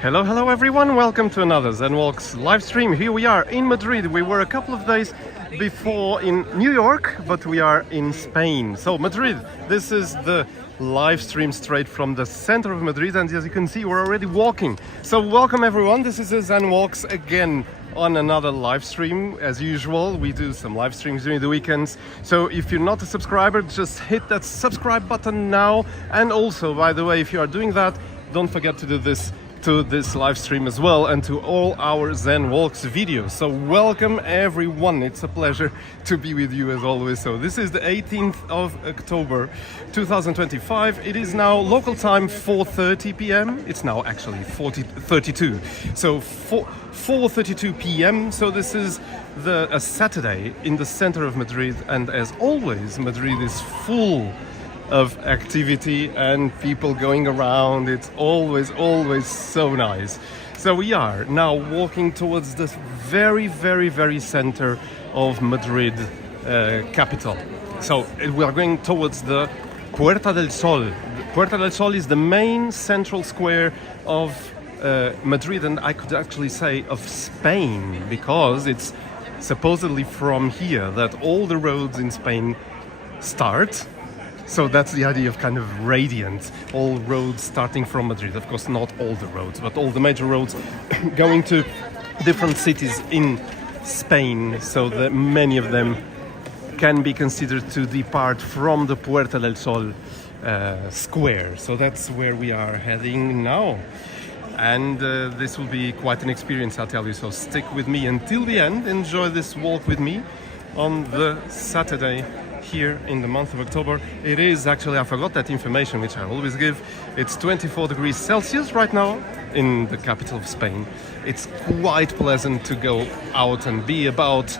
Hello everyone, welcome to another Zen Walks live stream. Here we are in Madrid. We were a couple of days before in New York, but we are in Spain. So Madrid, this is the live stream straight from the center of Madrid, and as you can see we're already walking. So welcome everyone, this is Zen Walks again on another live stream. As usual, we do some live streams during the weekends. So if you're not a subscriber, just hit that subscribe button now. And also, by the way, if you are doing that, don't forget to do this to this live stream as well, and to all our Zen Walks videos. So welcome everyone, it's a pleasure to be with you as always. So this is the 18th of October 2025. It is now local time 4:30 p.m. It's now actually 32. So 4:32 p.m. So this is a Saturday in the center of Madrid, and as always Madrid is full of activity and people going around. It's always so nice. So we are now walking towards this very center of Madrid capital. So we are going towards the Puerta del Sol. Puerta del Sol is the main central square of Madrid, and I could actually say of Spain, because it's supposedly from here that all the roads in Spain start. So that's the idea of kind of radiant, all roads starting from Madrid. Of course, not all the roads, but all the major roads going to different cities in Spain, so that many of them can be considered to depart from the Puerta del Sol square. So that's where we are heading now. And this will be quite an experience, I'll tell you. So stick with me until the end. Enjoy this walk with me on the Saturday here in the month of October. It is actually, I forgot that information, which I always give. It's 24 degrees Celsius right now in the capital of Spain. It's quite pleasant to go out and be about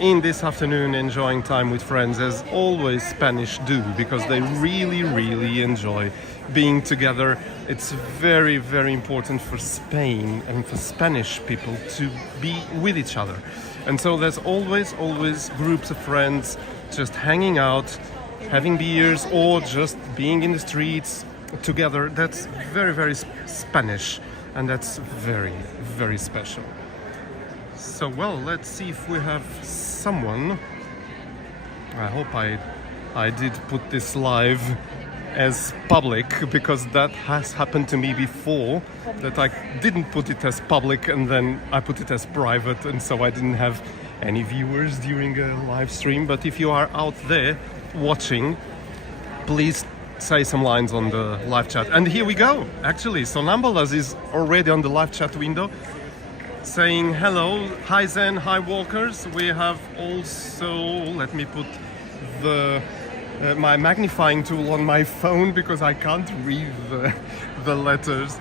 in this afternoon, enjoying time with friends, as always Spanish do, because they really enjoy being together. It's very important for Spain and for Spanish people to be with each other. And so there's always groups of friends just hanging out, having beers, or just being in the streets together. That's very Spanish, and that's very special. So well, let's see if we have someone. I hope I did put this live as public, because that has happened to me before, that I didn't put it as public and then I put it as private, and so I didn't have any viewers during a live stream. But if you are out there watching, please say some lines on the live chat. And here we go, actually. So Nambolas is already on the live chat window saying hello, hi Zen, hi walkers. We have also, let me put my magnifying tool on my phone because I can't read the letters.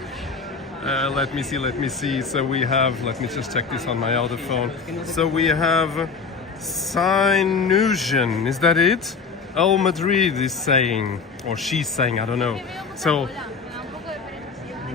Let me see. So we have, let me just check this on my other phone. So we have Sinusian, is that it? Oh, Madrid is saying, or she's saying, I don't know. So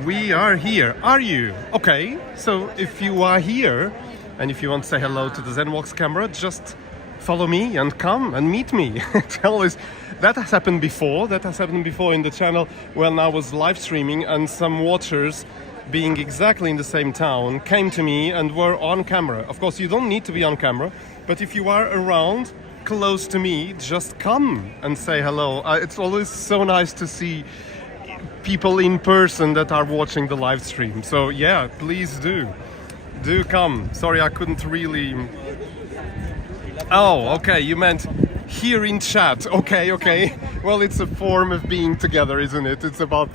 we are here. Are you? Okay, so if you are here and if you want to say hello to the Zen Walks camera, just follow me and come and meet me. Tell us. That has happened before. That has happened before in the channel when I was live streaming, and some watchers being exactly in the same town came to me and were on camera. Of course, you don't need to be on camera, but if you are around close to me, just come and say hello. It's always so nice to see people in person that are watching the live stream. So yeah, please do come. Sorry, I couldn't really. Oh, okay, you meant here in chat. Okay. Well, it's a form of being together, isn't it? It's about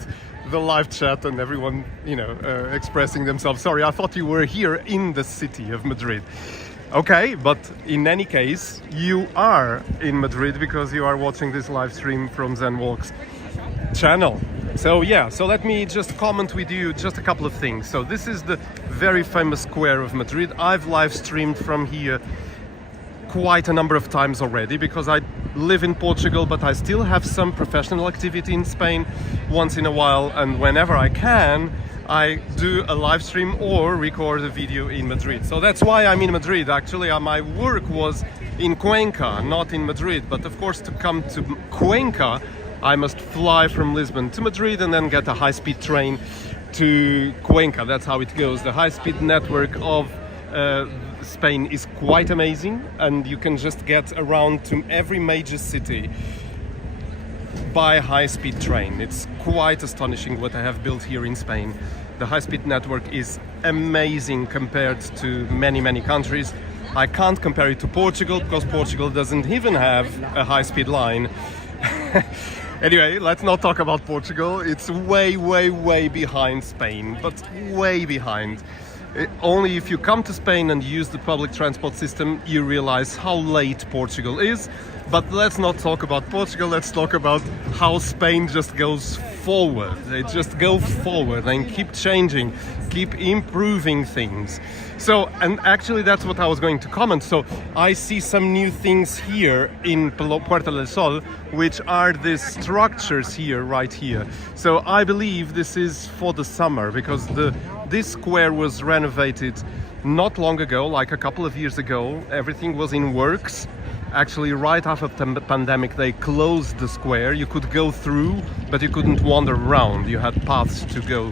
the live chat and everyone, expressing themselves. Sorry, I thought you were here in the city of Madrid. Okay, but in any case, you are in Madrid because you are watching this live stream from Zen Walks channel. So yeah, so let me just comment with you just a couple of things. So this is the very famous square of Madrid. I've live streamed from here quite a number of times already, because I live in Portugal, but I still have some professional activity in Spain once in a while, and whenever I can, I do a live stream or record a video in Madrid. So that's why I'm in Madrid. Actually, my work was in Cuenca, not in Madrid, but of course to come to Cuenca I must fly from Lisbon to Madrid and then get a high-speed train to Cuenca. That's how it goes. The high-speed network of Spain is quite amazing, and you can just get around to every major city by high-speed train. It's quite astonishing what I have built here in Spain. The high-speed network is amazing compared to many countries. I can't compare it to Portugal because Portugal doesn't even have a high-speed line. Anyway, let's not talk about Portugal. It's way behind Spain, but way behind. Only if you come to Spain and use the public transport system, you realize how late Portugal is. But let's not talk about Portugal, let's talk about how Spain just goes forward. They just go forward and keep changing, keep improving things. So, and actually that's what I was going to comment. So I see some new things here in Puerta del Sol, which are these structures here, right here. So I believe this is for the summer, because this square was renovated not long ago, like a couple of years ago. Everything was in works. Actually, right after the pandemic, they closed the square. You could go through, but you couldn't wander around. You had paths to go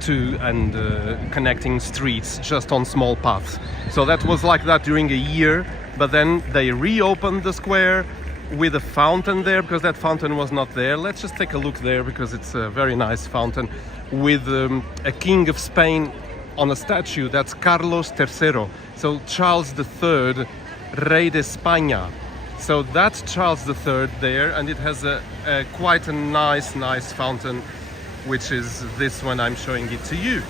to and connecting streets just on small paths. So that was like that during a year, but then they reopened the square with a fountain there, because that fountain was not there. Let's just take a look there, because it's a very nice fountain with a king of Spain on a statue. That's Carlos III. So Charles III, Rey de España. So that's Charles III there, and it has a quite a nice fountain, which is this one. I'm showing it to you.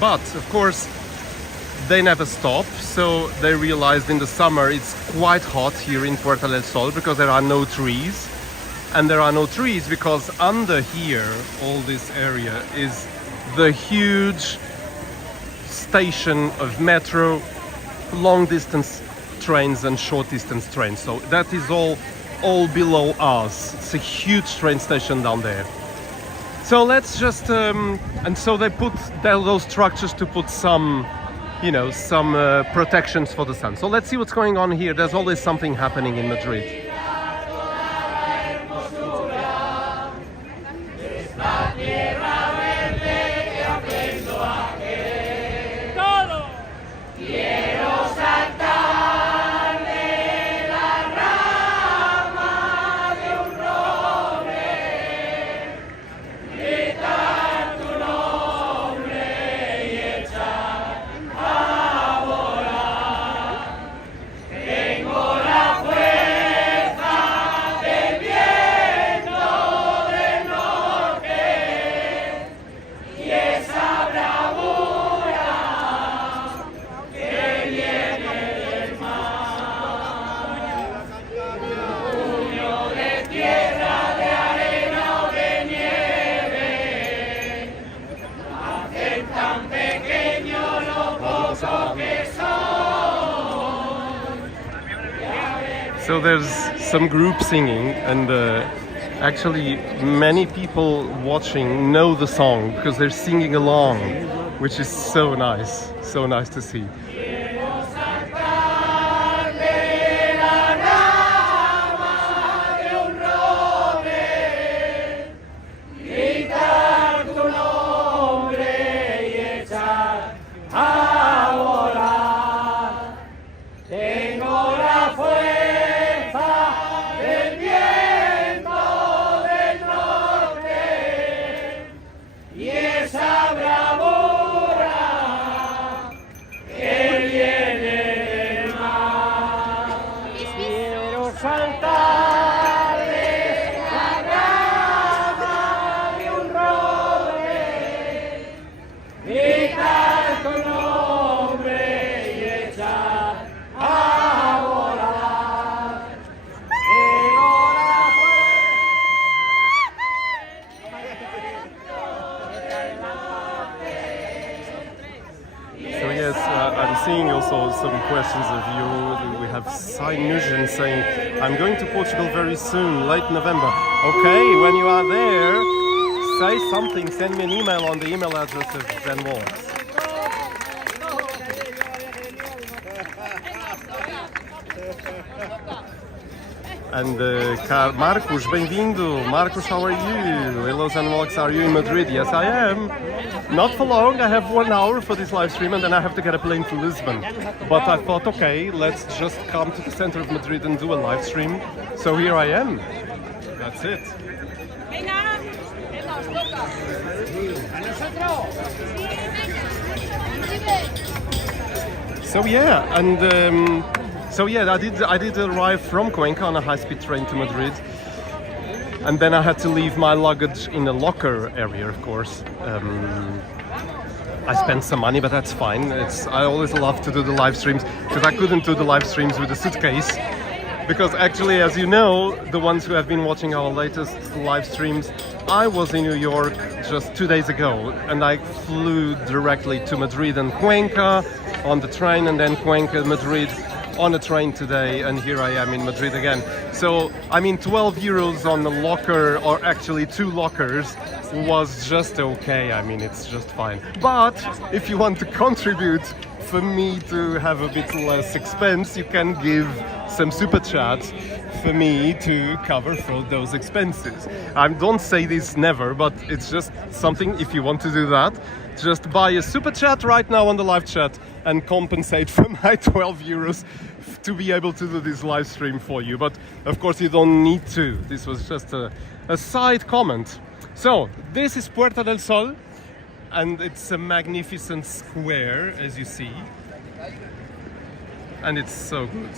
But of course they never stop, so they realized in the summer it's quite hot here in Puerta del Sol because there are no trees. And there are no trees because under here, all this area, is the huge station of metro, long distance trains and short distance trains. So that is all below us. It's a huge train station down there. So let's just and so they put those structures to put some, you know, some protections for the sun. So let's see what's going on here. There's always something happening in Madrid. So there's some group singing, and actually many people watching know the song because they're singing along, which is so nice to see. Seeing also some questions of you. We have Sinusian saying, I'm going to Portugal very soon, late November. Okay, when you are there, say something, send me an email on the email address of Ben Walks. And Marcos, bem-vindo. Marcos, how are you? Hello, Zenwalks, are you in Madrid? Yes, I am. Not for long, I have 1 hour for this live stream and then I have to get a plane to Lisbon. But I thought, okay, let's just come to the center of Madrid and do a live stream. So here I am. That's it. So yeah, and I did arrive from Cuenca on a high-speed train to Madrid, and then I had to leave my luggage in a locker area. Of course, I spent some money, but that's fine. I always love to do the live streams because I couldn't do the live streams with a suitcase. Because actually, as you know, the ones who have been watching our latest live streams, I was in New York just 2 days ago and I flew directly to Madrid and Cuenca on the train, and then Cuenca, Madrid on a train today, and here I am in Madrid again. So, I mean, 12 euros on the locker, or actually 2 lockers, was just okay. I mean, it's just fine. But if you want to contribute for me to have a bit less expense, you can give some super chats for me to cover for those expenses. I don't say this never, but it's just something. If you want to do that, just buy a super chat right now on the live chat and compensate for my 12 euros to be able to do this live stream for you. But of course you don't need to. This was just a side comment. So this is Puerta del Sol, and it's a magnificent square, as you see, and it's so good.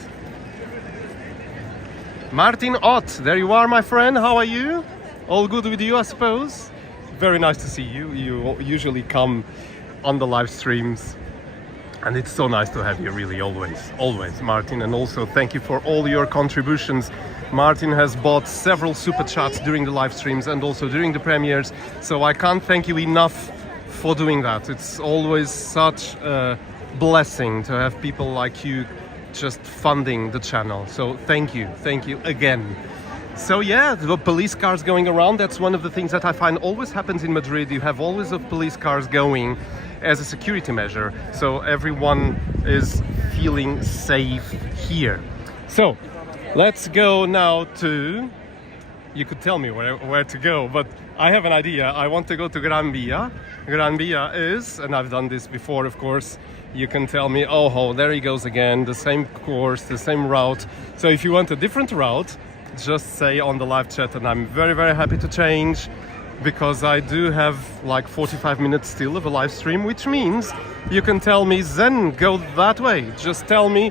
Martin Ott, there you are, my friend. How are you? All good with you, I suppose? Very nice to see you. You usually come on the live streams, and it's so nice to have you, really, always, Martin. And also thank you for all your contributions. Martin has bought several super chats during the live streams and also during the premieres, so I can't thank you enough for doing that. It's always such a blessing to have people like you just funding the channel. So thank you again. So yeah, the police cars going around, that's one of the things that I find always happens in Madrid. You have always the police cars going as a security measure, so everyone is feeling safe here. So let's go now to, you could tell me where to go, but I have an idea. I want to go to Gran Vía. Gran Vía is, and I've done this before, of course, you can tell me, oh, there he goes again, the same course, the same route. So if you want a different route, just say on the live chat, and I'm very, very happy to change, because I do have like 45 minutes still of a live stream, which means you can tell me, Zen, go that way. Just tell me.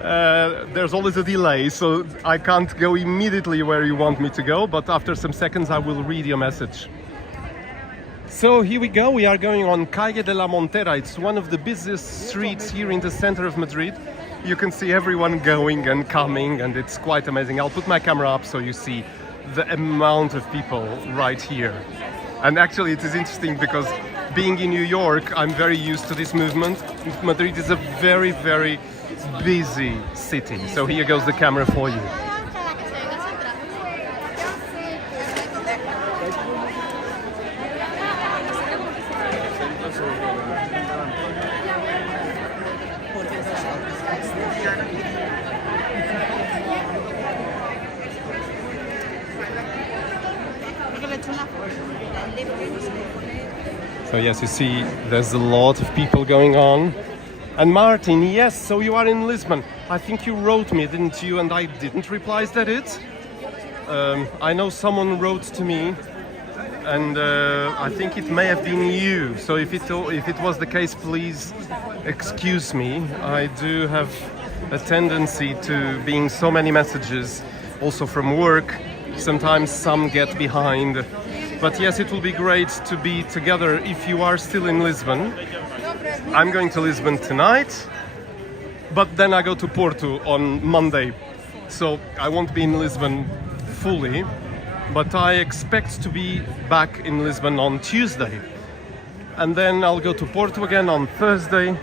There's always a delay, so I can't go immediately where you want me to go, but after some seconds I will read your message. So here we go, we are going on Calle de la Montera. It's one of the busiest streets here in the center of Madrid. You can see everyone going and coming, and it's quite amazing. I'll put my camera up so you see the amount of people right here. And actually it is interesting because being in New York, I'm very used to this movement. Madrid is a very, very busy city. So here goes the camera for you. So yes, you see, there's a lot of people going on. And Martin, yes, so you are in Lisbon. I think you wrote me, didn't you? And I didn't reply, is that it? I know someone wrote to me, and I think it may have been you. So if it was the case, please excuse me. I do have a tendency to being so many messages, also from work. Sometimes some get behind. But yes, it will be great to be together if you are still in Lisbon. I'm going to Lisbon tonight, but then I go to Porto on Monday. So I won't be in Lisbon fully, but I expect to be back in Lisbon on Tuesday. And then I'll go to Porto again on Thursday,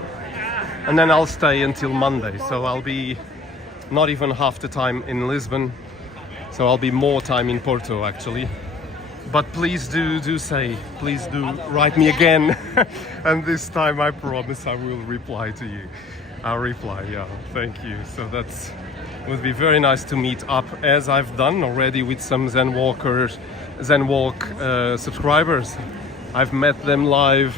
and then I'll stay until Monday. So I'll be not even half the time in Lisbon. So I'll be more time in Porto, actually. But please do write me again. And this time I promise I will reply to you. I'll reply, yeah, thank you. So It would be very nice to meet up, as I've done already with some Zen Walk subscribers. I've met them live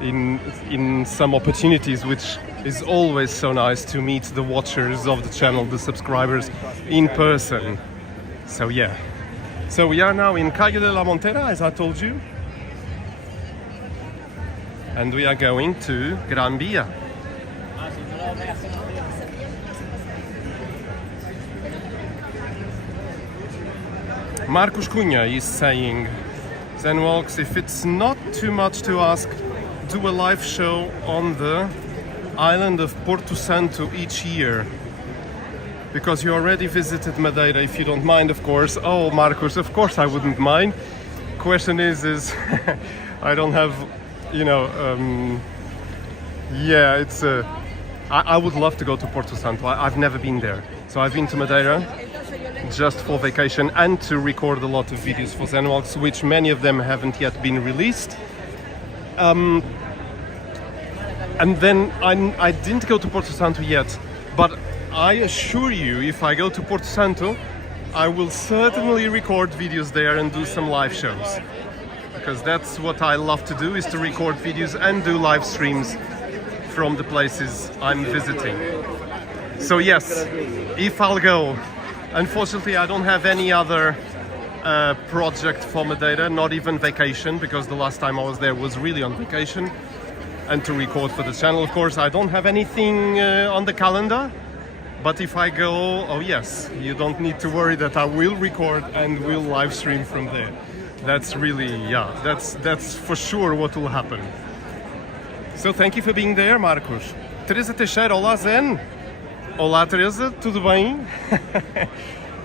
in some opportunities, which is always so nice to meet the watchers of the channel, the subscribers, in person. So yeah. So we are now in Calle de la Montera, as I told you. And we are going to Gran Vía. Marcos Cunha is saying, Zen Walks, if it's not too much to ask, do a live show on the island of Porto Santo each year. Because you already visited Madeira, if you don't mind, of course. Oh, Marcos, of course I wouldn't mind. Question is I don't have, yeah, it's I would love to go to Porto Santo. I've never been there. So I've been to Madeira just for vacation and to record a lot of videos for Zen Walks, which many of them haven't yet been released. And then I didn't go to Porto Santo yet, but I assure you, if I go to Porto Santo, I will certainly record videos there and do some live shows. Because that's what I love to do, is to record videos and do live streams from the places I'm visiting. So yes, if I'll go, unfortunately I don't have any other project for Madeira, not even vacation, because the last time I was there was really on vacation and to record for the channel. Of course, I don't have anything on the calendar, but if I go, oh yes, you don't need to worry that I will record and will live stream from there. That's really, yeah, that's for sure what will happen. So thank you for being there, Marcos. Teresa Teixeira, olá Zen. Olá Teresa, tudo bem?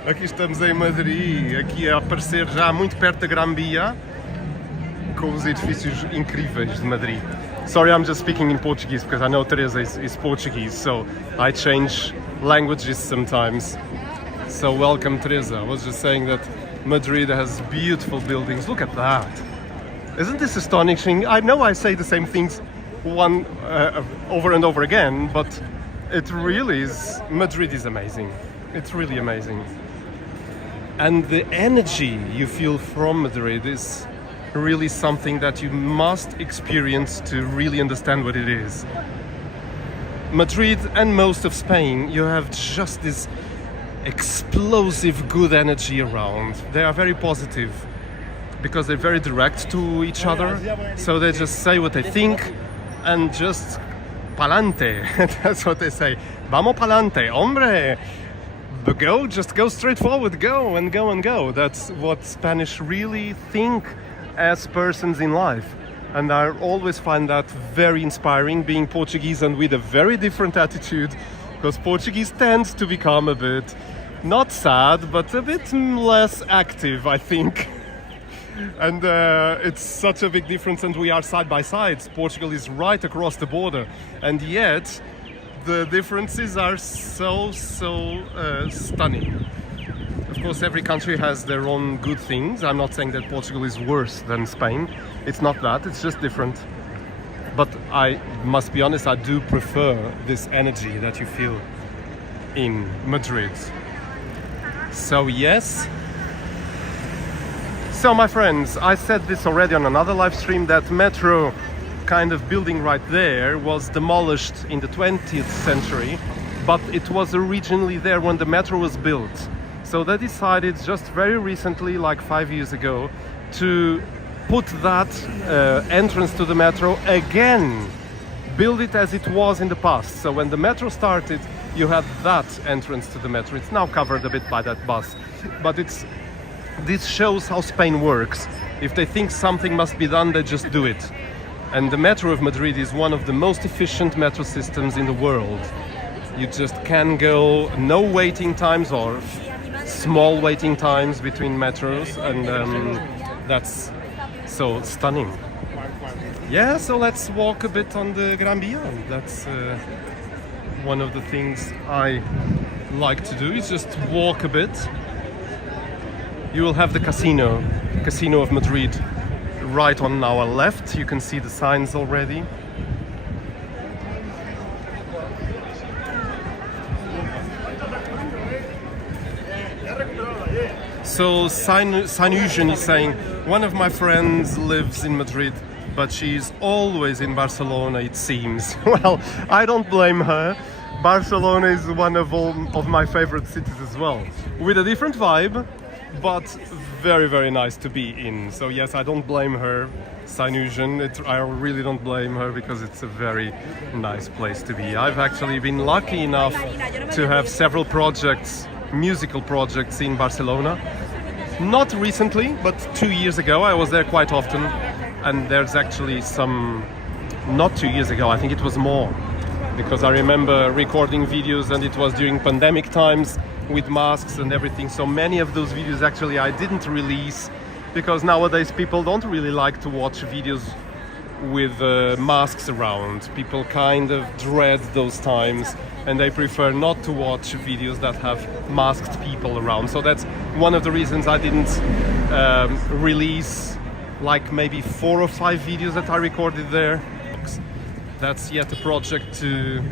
Aqui estamos em Madrid, aqui a aparecer já muito perto da Gran Vía, com os edifícios incríveis de Madrid. Sorry, I'm just speaking in Portuguese because I know Teresa is Portuguese, so I change languages sometimes. So welcome, Teresa. I was just saying that Madrid has beautiful buildings. Look at that. Isn't this astonishing? I know I say the same things over and over again, but it really is. Madrid is amazing. It's really amazing. And the energy you feel from Madrid is really something that you must experience to really understand what it is. Madrid and most of Spain, you have just this explosive good energy around. They are very positive because they're very direct to each other, so they just say what they think and just pa'lante. That's what they say. Vamos pa'lante, hombre. But just go straight forward, go and go and go. That's what Spanish really think as persons in life. And I always find that very inspiring, being Portuguese and with a very different attitude, because Portuguese tends to become a bit, not sad, but a bit less active, I think. And it's such a big difference, and we are side by side. Portugal is right across the border, and yet the differences are so stunning. Of course, every country has their own good things. I'm not saying that Portugal is worse than Spain. It's not that, it's just different. But I must be honest, I do prefer this energy that you feel in Madrid. So yes. So my friends, I said this already on another live stream, that metro kind of building right there was demolished in the 20th century, but it was originally there when the metro was built. So they decided just very recently, like 5 years ago, to put that entrance to the metro again, build it as it was in the past. So when the metro started, you had that entrance to the metro. It's now covered a bit by that bus, but this shows how Spain works. If they think something must be done, they just do it. And the metro of Madrid is one of the most efficient metro systems in the world. You just can go, no waiting times or small waiting times between metros, and that's so stunning. Yeah, so let's walk a bit on the Gran Vía. That's one of the things I like to do, is just walk a bit. You will have the Casino of Madrid right on our left. You can see the signs already. So Sinusian is saying, one of my friends lives in Madrid, but she's always in Barcelona, it seems. Well, I don't blame her. Barcelona is one of my favorite cities as well, with a different vibe, but very, very nice to be in. So yes, I don't blame her, Sinusian. I really don't blame her, because it's a very nice place to be. I've actually been lucky enough to have several projects, musical projects in Barcelona. Not recently, but 2 years ago. I was there quite often, and there's actually some, not 2 years ago, I think it was more, because I remember recording videos and it was during pandemic times with masks and everything. So many of those videos actually I didn't release, because nowadays people don't really like to watch videos with masks around. People kind of dread those times, and they prefer not to watch videos that have masked people around. So that's one of the reasons I didn't release like maybe 4 or 5 videos that I recorded there. That's yet a project to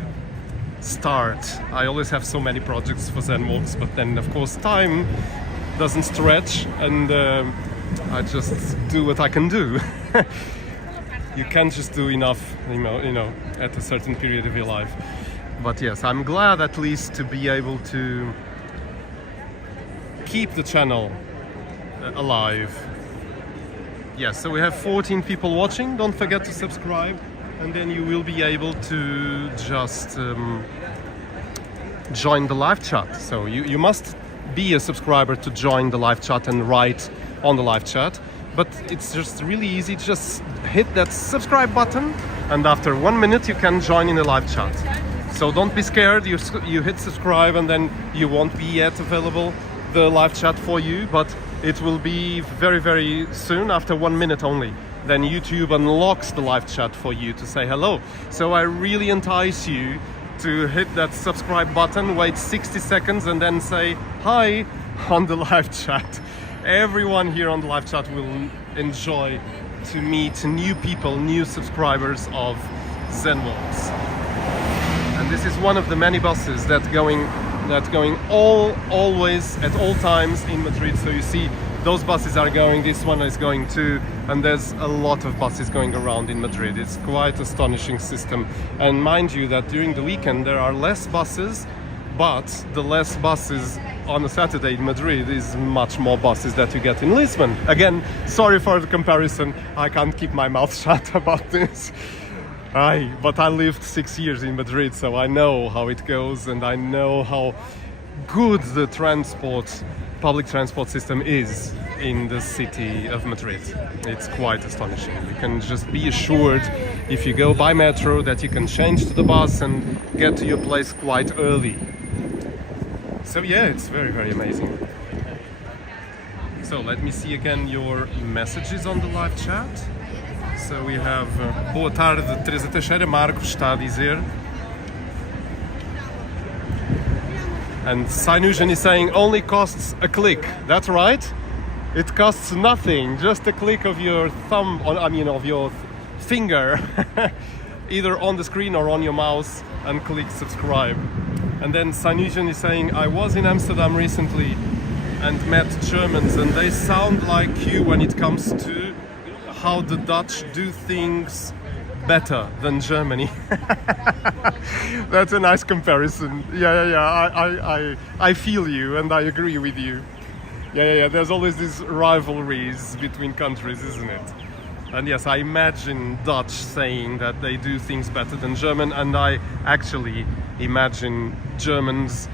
start. I always have so many projects for Zen Walks, but then of course time doesn't stretch, and I just do what I can do. You can't just do enough, you know, at a certain period of your life. But yes, I'm glad at least to be able to keep the channel alive. Yes, so we have 14 people watching. Don't forget to subscribe, and then you will be able to just join the live chat. So you must be a subscriber to join the live chat and write on the live chat. But it's just really easy. Just hit that subscribe button, and after 1 minute you can join in the live chat. So don't be scared. You hit subscribe, and then you won't be yet available the live chat for you, but it will be very, very soon, after 1 minute only. Then YouTube unlocks the live chat for you to say hello. So I really entice you to hit that subscribe button, wait 60 seconds, and then say hi on the live chat. Everyone here on the live chat will enjoy to meet new people, new subscribers of Zen Walks. And this is one of the many buses that's going always at all times in Madrid. So you see those buses are going, this one is going too, and there's a lot of buses going around in Madrid. It's quite astonishing system. And mind you that during the weekend there are less buses, but the less buses on a Saturday in Madrid is much more buses that you get in Lisbon. Again, sorry for the comparison, I can't keep my mouth shut about this. But I lived 6 years in Madrid, so I know how it goes, and I know how good the public transport system is in the city of Madrid. It's quite astonishing. You can just be assured, if you go by metro, that you can change to the bus and get to your place quite early. So yeah, it's very, very amazing. So let me see again your messages on the live chat. So we have boa tarde, Teresa Teixeira, Marcos está a dizer. And Sinusian is saying only costs a click. That's right. It costs nothing, just a click of your thumb, of your finger, either on the screen or on your mouse, and click subscribe. And then Sinusian is saying, I was in Amsterdam recently and met Germans, and they sound like you when it comes to how the Dutch do things better than Germany. That's a nice comparison. Yeah. I feel you, and I agree with you. Yeah. There's always these rivalries between countries, isn't it? And yes, I imagine Dutch saying that they do things better than German, and I actually imagine Germans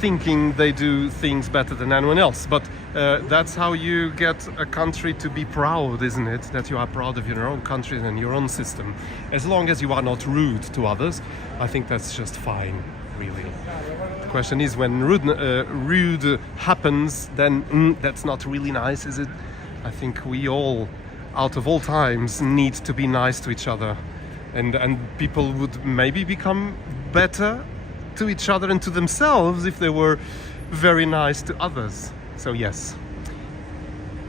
thinking they do things better than anyone else. But that's how you get a country to be proud, isn't it? That you are proud of your own country and your own system. As long as you are not rude to others, I think that's just fine, really. The question is, when rude happens, then that's not really nice, is it? I think we all, out of all times, need to be nice to each other. And people would maybe become better to each other and to themselves if they were very nice to others. So yes,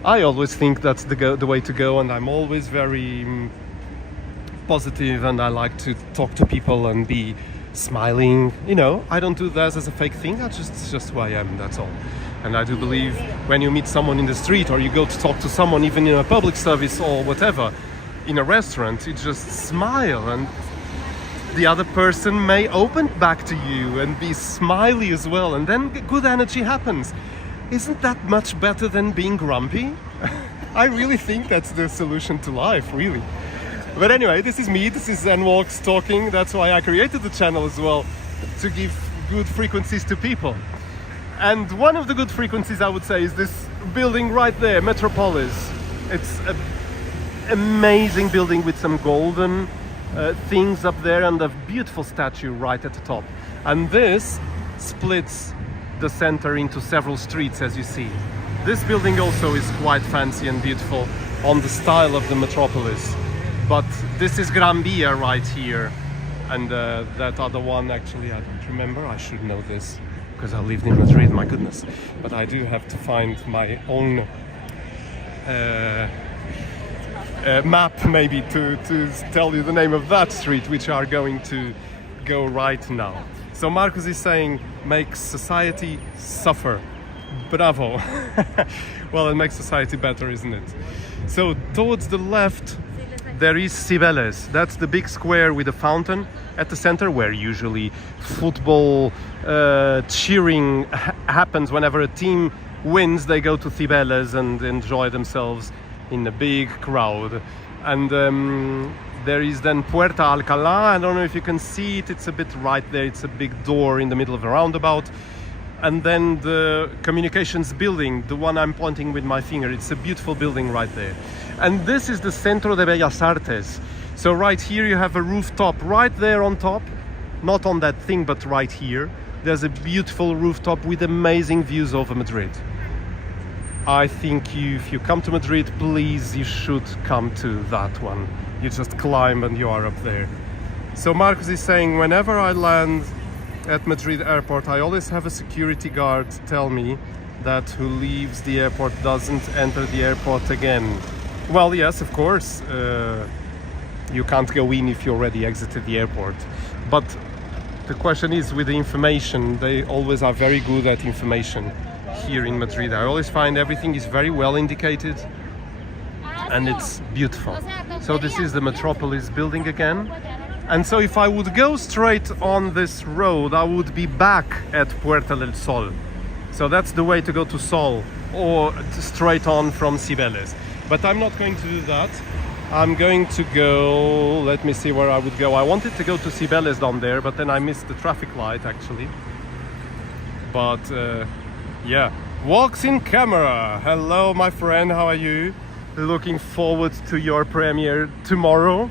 I always think that's the way to go, and I'm always very positive, and I like to talk to people and be smiling. I don't do that as a fake thing. It's just who I am, that's all. And I do believe when you meet someone in the street or you go to talk to someone, even in a public service or whatever, in a restaurant, you just smile and the other person may open back to you and be smiley as well, and then good energy happens. Isn't that much better than being grumpy? I really think that's the solution to life, really. But anyway, this is me, this is Zen Walks talking. That's why I created the channel as well, to give good frequencies to people. And one of the good frequencies, I would say, is this building right there, Metropolis. It's an amazing building with some golden things up there and a beautiful statue right at the top. And this splits the center into several streets, as you see. This building also is quite fancy and beautiful on the style of the Metropolis. But this is Gran Vía right here. And that other one, actually, I don't remember. I should know this because I lived in Madrid, my goodness. But I do have to find my own map maybe to tell you the name of that street, which are going to go right now. So Marcos is saying, makes society suffer. Bravo. Well, it makes society better, isn't it? So towards the left there is Cibeles. That's the big square with a fountain at the center, where usually football cheering happens. Whenever a team wins, they go to Cibeles and enjoy themselves in a big crowd. And there is then Puerta Alcalá. I don't know if you can see it, it's a bit right there, it's a big door in the middle of a roundabout. And then the communications building, the one I'm pointing with my finger, it's a beautiful building right there. And this is the Centro de Bellas Artes. So right here you have a rooftop right there on top, not on that thing, but right here. There's a beautiful rooftop with amazing views over Madrid. I think if you come to Madrid, please, you should come to that one. You just climb and you are up there. So Marcos is saying, whenever I land at Madrid airport, I always have a security guard tell me that who leaves the airport doesn't enter the airport again. Well, yes, of course, you can't go in if you already exited the airport. But the question is, with the information, they always are very good at information here in Madrid. I always find everything is very well indicated and it's beautiful. So this is the Metropolis building again. And so if I would go straight on this road, I would be back at Puerta del Sol. So that's the way to go to Sol, or straight on from Cibeles. But I'm not going to do that. I'm going to go, let me see where I would go. I wanted to go to Cibeles down there, but then I missed the traffic light actually. But yeah, walks in camera. Hello my friend, how are you? Looking forward to your premiere tomorrow.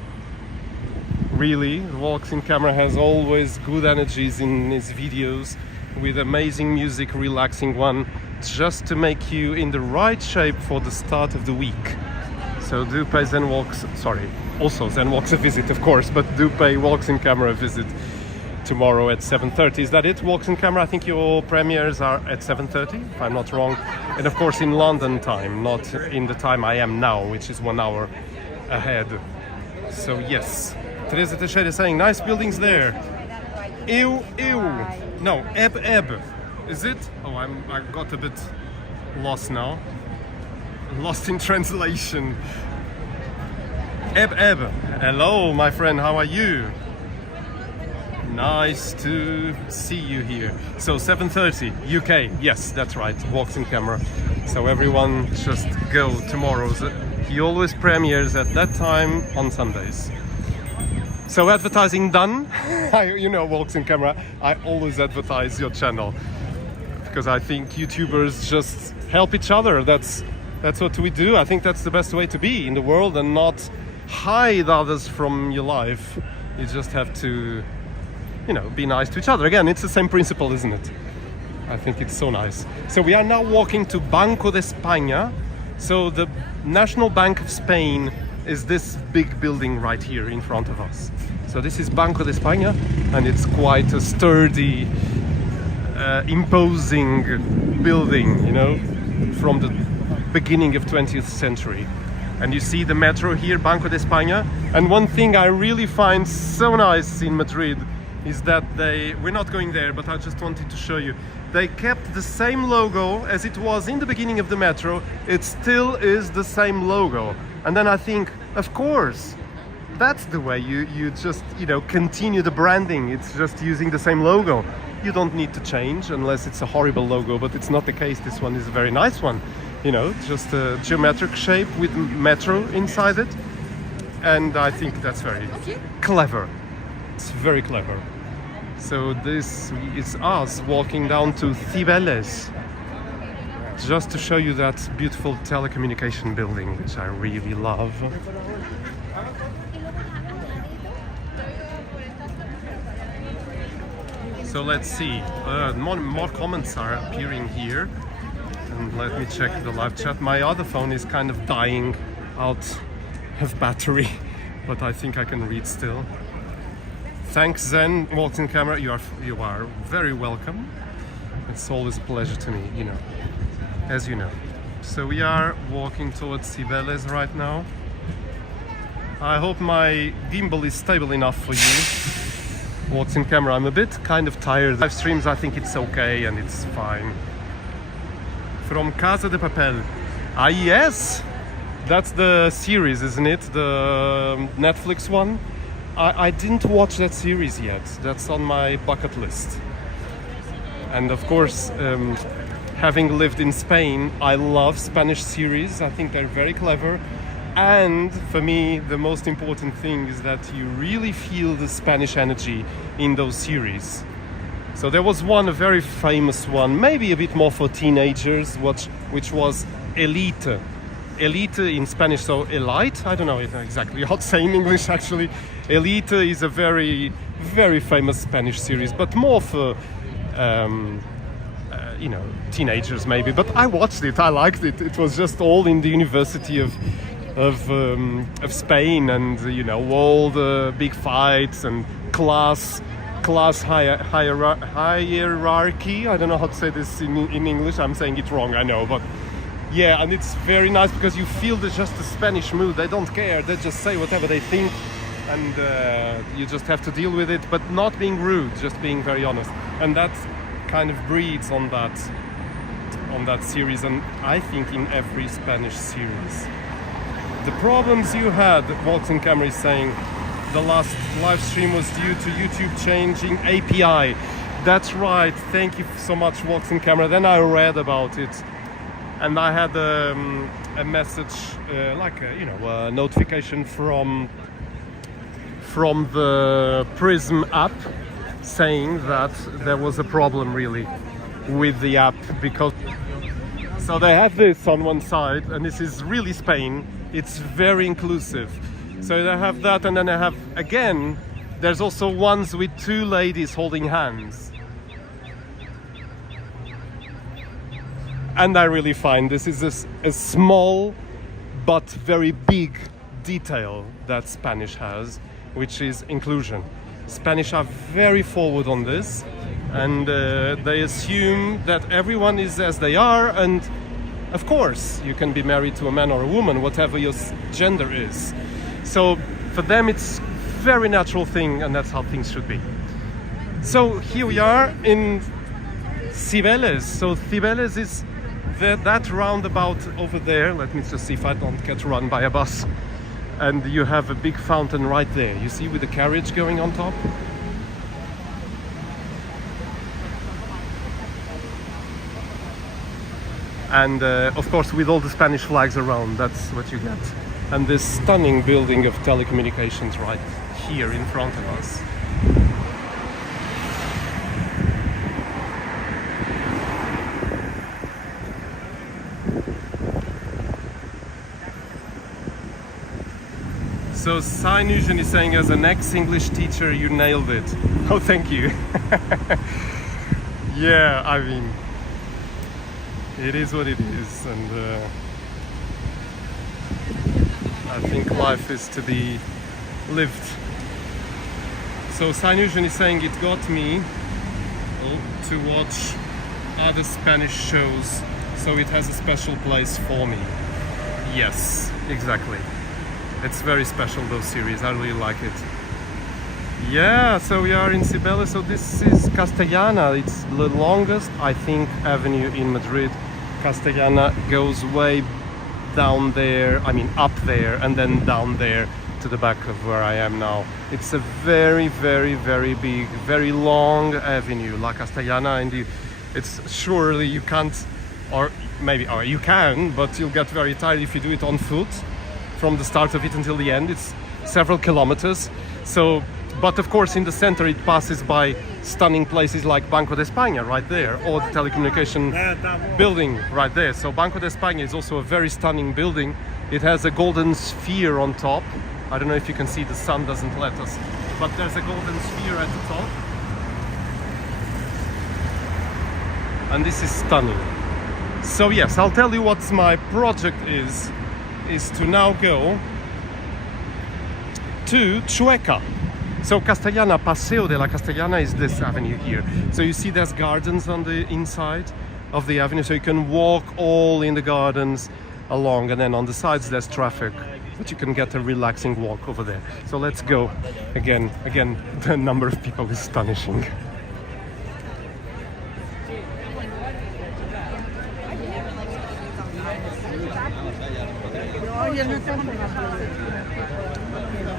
Really, Walks in Camera has always good energies in his videos, with amazing music, relaxing one, just to make you in the right shape for the start of the week. So do pay Zen Walks, sorry, also Zen Walks a visit of course, but do pay Walks in Camera a visit tomorrow at 7:30. Is that it? Walks in Camera, I think your premieres are at 7:30, if I'm not wrong. And of course in London time, not in the time I am now, which is 1 hour ahead. So yes. Teresa Teixeira saying, nice buildings there. Ew. No, eb. Is it? Oh, I got a bit lost now. Lost in translation. Eb. Hello, my friend, how are you? Nice to see you here. So 7:30 UK, yes, that's right, Walks in Camera. So everyone just go tomorrow. He always premieres at that time on Sundays. So advertising done. You know, Walks in Camera, I always advertise your channel because I think YouTubers just help each other. That's what we do. I think that's the best way to be in the world, and not hide others from your life. You just have to, you know, be nice to each other. Again, it's the same principle, isn't it? I think it's so nice. So we are now walking to Banco de España. So the National Bank of Spain is this big building right here in front of us. So this is Banco de España, and it's quite a sturdy, imposing building, you know, from the beginning of 20th century. And you see the metro here, Banco de España. And one thing I really find so nice in Madrid is that we're not going there, but I just wanted to show you, They kept the same logo as it was in the beginning of the metro. It still is the same logo. And then I think, of course, that's the way you just, you know, continue the branding. It's just using the same logo. You don't need to change unless it's a horrible logo, but it's not the case. This one is a very nice one. You know, just a geometric shape with metro inside it. And I think that's very clever. It's very clever. So this is us walking down to Cibeles, just to show you that beautiful telecommunication building, which I really love. So let's see, more comments are appearing here. And let me check the live chat. My other phone is kind of dying out of battery, but I think I can read still. Thanks, Zen Walks in Camera. You are very welcome. It's always a pleasure to me, you know, as you know. So we are walking towards Cibeles right now. I hope my gimbal is stable enough for you. Walks in Camera. I'm a bit kind of tired. Live streams, I think it's okay and it's fine. From Casa de Papel. Ah, yes, that's the series, isn't it? The Netflix one. I didn't watch that series yet. That's on my bucket list. And of course, having lived in Spain, I love Spanish series. I think they're very clever. And for me, the most important thing is that you really feel the Spanish energy in those series. So there was one, a very famous one, maybe a bit more for teenagers, which was Elite. Elite in Spanish, so elite, I don't know exactly how to say in English actually. Elite is a very, very famous Spanish series, but more for, you know, teenagers maybe. But I watched it, I liked it. It was just all in the University of Spain, and you know, all the big fights and class hierarchy. I don't know how to say this in English. I'm saying it wrong, I know, but yeah, and it's very nice because you feel just the Spanish mood. They don't care, they just say whatever they think, and you just have to deal with it, but not being rude, just being very honest. And that kind of breeds on that series, and I think in every Spanish series. The problems you had, Walks in Camera is saying, the last live stream was due to YouTube changing API. That's right, thank you so much, Walks in Camera. Then I read about it, and I had a message, like a notification from the Prism app saying that there was a problem really with the app, because so they have this on one side, and this is really Spain. It's very inclusive. So they have that, and then they have, again, there's also ones with two ladies holding hands. And I really find this is a small but very big detail that Spanish has, which is inclusion. Spanish are very forward on this, and they assume that everyone is as they are, and of course you can be married to a man or a woman, whatever your gender is. So for them it's a very natural thing, and that's how things should be. So here we are in Cibeles. So Cibeles is that roundabout over there. Let me just see if I don't get run by a bus. And you have a big fountain right there, you see, with the carriage going on top. And of course with all the Spanish flags around, that's what you get. And this stunning building of telecommunications right here in front of us. So Sinusion is saying, as an ex-English teacher, you nailed it. Oh, thank you. Yeah, I mean, it is what it is, and I think life is to be lived. So Sinusion is saying, it got me to watch other Spanish shows, so it has a special place for me. Yes, exactly. It's very special, those series. I really like it. Yeah, so we are in Cibeles. So this is Castellana. It's the longest, I think, avenue in Madrid. Castellana goes way down there, I mean up there, and then down there to the back of where I am now. It's a very, very, very big, very long avenue, La Castellana, and it's surely you can't, or maybe, or you can, but you'll get very tired if you do it on foot from the start of it until the end. It's several kilometers. So, but of course in the center it passes by stunning places like Banco de España right there, or the telecommunication building right there. So Banco de España is also a very stunning building. It has a golden sphere on top. I don't know if you can see, the sun doesn't let us, but there's a golden sphere at the top. And this is stunning. So yes, I'll tell you what my project is to now go to Chueca. So Castellana, Paseo de la Castellana is this avenue here. So you see there's gardens on the inside of the avenue, so you can walk all in the gardens along, and then on the sides there's traffic, but you can get a relaxing walk over there. So let's go. Again, the number of people is astonishing.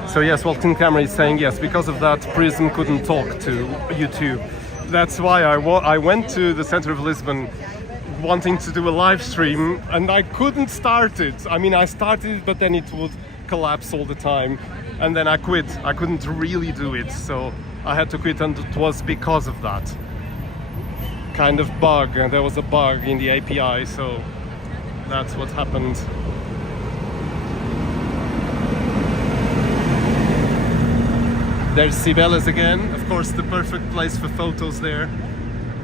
So yes, Walton Camera is saying yes, because of that Prism couldn't talk to YouTube. That's why I went to the center of Lisbon wanting to do a live stream, and I couldn't start it. I mean, I started it, but then it would collapse all the time, and then I quit. I couldn't really do it, so I had to quit, and it was because of that kind of bug. And there was a bug in the API, so that's what happened. There's Cibeles again, of course, the perfect place for photos there.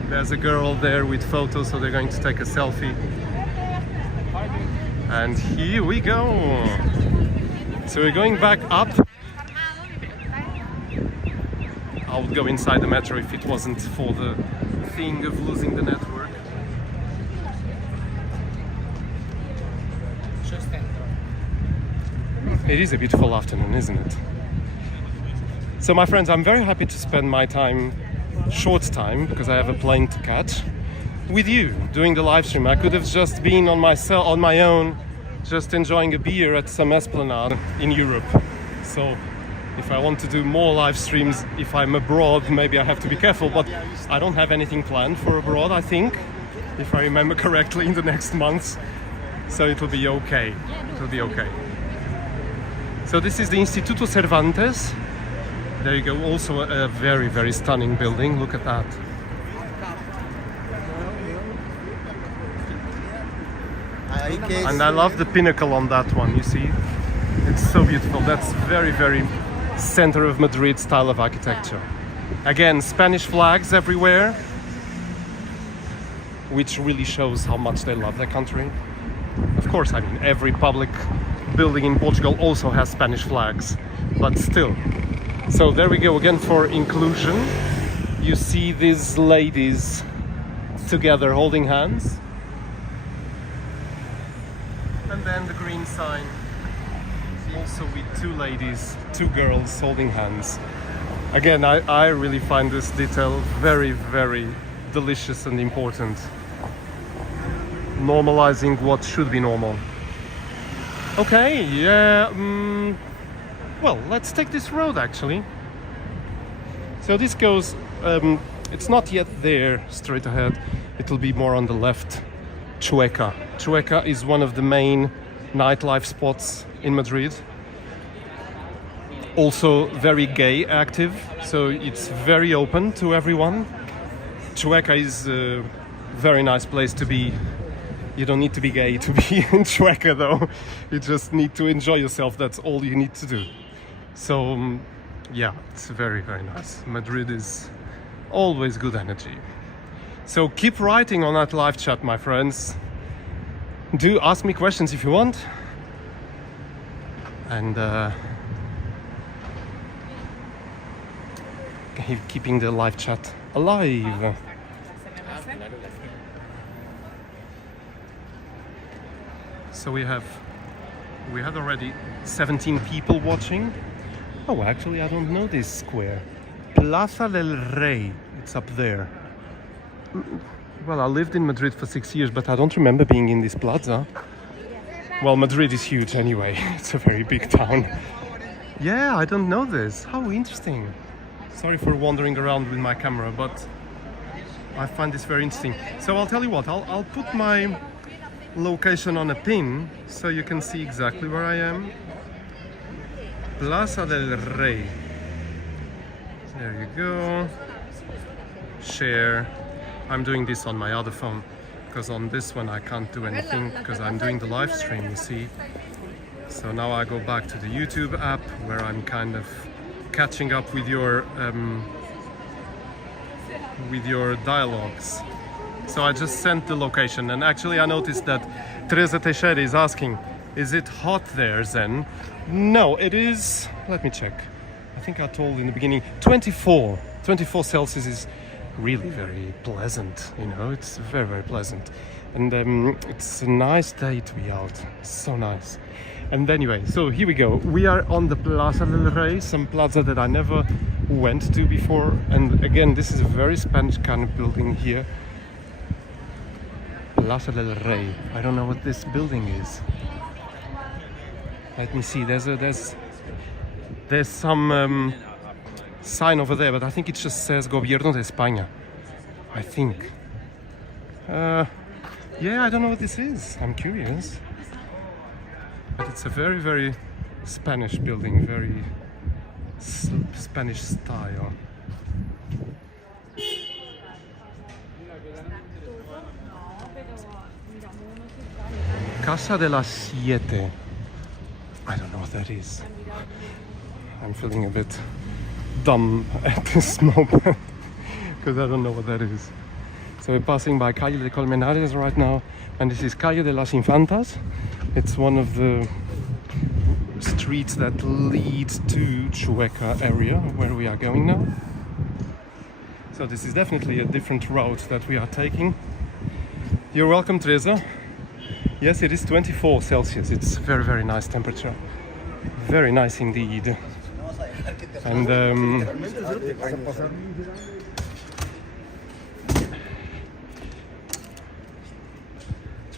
There's a girl there with photos, so they're going to take a selfie. And here we go. So we're going back up. I would go inside the metro if it wasn't for the thing of losing the network. It is a beautiful afternoon, isn't it? So my friends, I'm very happy to spend my time, short time, because I have a plane to catch, with you doing the live stream. I could have just been on my own, just enjoying a beer at some esplanade in Europe. So if I want to do more live streams, if I'm abroad, maybe I have to be careful, but I don't have anything planned for abroad, I think, if I remember correctly, in the next months. So it'll be okay. It'll be okay. So this is the Instituto Cervantes. There you go, also a very, very stunning building. Look at that. And I love the pinnacle on that one, you see? It's so beautiful. That's very, very center of Madrid style of architecture. Again, Spanish flags everywhere, which really shows how much they love their country. Of course, I mean, every public building in Portugal also has Spanish flags, but still. So there we go again for inclusion. You see these ladies together holding hands. And then the green sign, also with two ladies, two girls holding hands. Again, I really find this detail very, very delicious and important. Normalizing what should be normal. Okay, yeah. Well, let's take this road actually. So this goes, it's not yet there straight ahead, it'll be more on the left. Chueca. Chueca is one of the main nightlife spots in Madrid. Also very gay active, so it's very open to everyone. Chueca is a very nice place to be. You don't need to be gay to be in Chueca though. You just need to enjoy yourself, that's all you need to do. So yeah, it's very, very nice. Madrid is always good energy. So keep writing on that live chat, my friends. Do ask me questions if you want. And keeping the live chat alive. So we had already 17 people watching. Oh, actually, I don't know this square. Plaza del Rey. It's up there. Well, I lived in Madrid for 6 years, but I don't remember being in this plaza. Well, Madrid is huge anyway. It's a very big town. Yeah, I don't know this. How interesting. Sorry for wandering around with my camera, but I find this very interesting. So I'll tell you what, I'll put my location on a pin so you can see exactly where I am. Plaza del Rey. There you go. Share. I'm doing this on my other phone because on this one I can't do anything because I'm doing the live stream, you see. So now I go back to the YouTube app where I'm kind of catching up with your dialogues. So I just sent the location, and actually I noticed that Teresa Teixeira is asking, is it hot there, Zen? No, it is, let me check. I think I told in the beginning, 24 Celsius is really very pleasant, you know, it's very, very pleasant. And it's a nice day to be out, so nice. And anyway, so here we go. We are on the Plaza del Rey, some plaza that I never went to before. And again, this is a very Spanish kind of building here. Plaza del Rey. I don't know what this building is. Let me see. There's some sign over there, but I think it just says Gobierno de España. I think. Yeah, I don't know what this is. I'm curious. But it's a very, very Spanish building, very Spanish style. Casa de las Siete. I don't know what that is. I'm feeling a bit dumb at this moment because I don't know what that is. So we're passing by Calle de Colmenares right now, and this is Calle de las Infantas. It's one of the streets that lead to Chueca area where we are going now. So this is definitely a different route that we are taking. You're welcome, Teresa. Yes, it is 24 Celsius. It's very, very nice temperature. Very nice indeed. And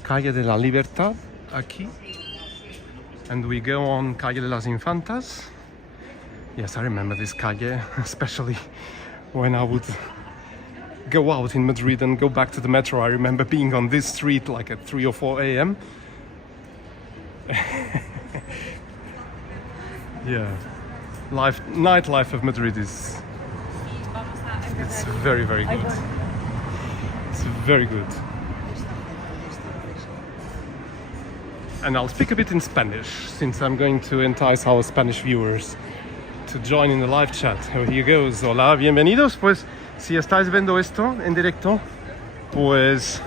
Calle de la Libertad, aquí. And we go on Calle de las Infantas. Yes, I remember this calle, especially when I would go out in Madrid and go back to the metro. I remember being on this street like at 3 or 4 a.m. Yeah, nightlife of Madrid it's very, very good. It's very good. And I'll speak a bit in Spanish since I'm going to entice our Spanish viewers to join in the live chat. Oh, here goes. Hola, bienvenidos. Pues si estáis viendo esto en directo, pues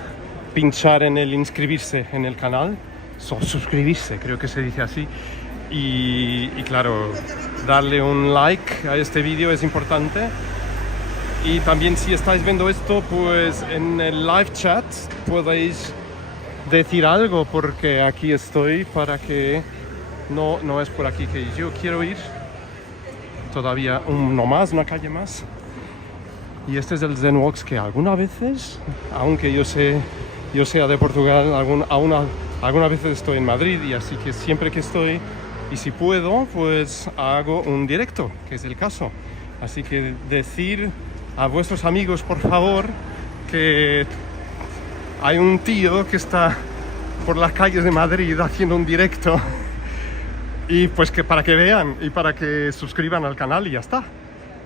pinchar en el inscribirse en el canal, suscribirse, creo que se dice así. Y claro, darle un like a este vídeo es importante. Y también si estáis viendo esto, pues en el live chat podéis decir algo, porque aquí estoy para que no es por aquí que yo quiero ir. Todavía una calle más. Y este es el Zen Walks que algunas veces, aunque yo sea de Portugal, algunas veces estoy en Madrid, y así que siempre que estoy y si puedo, pues hago un directo, que es el caso. Así que decir a vuestros amigos, por favor, que hay un tío que está por las calles de Madrid haciendo un directo, y pues que para que vean y para que suscriban al canal y ya está.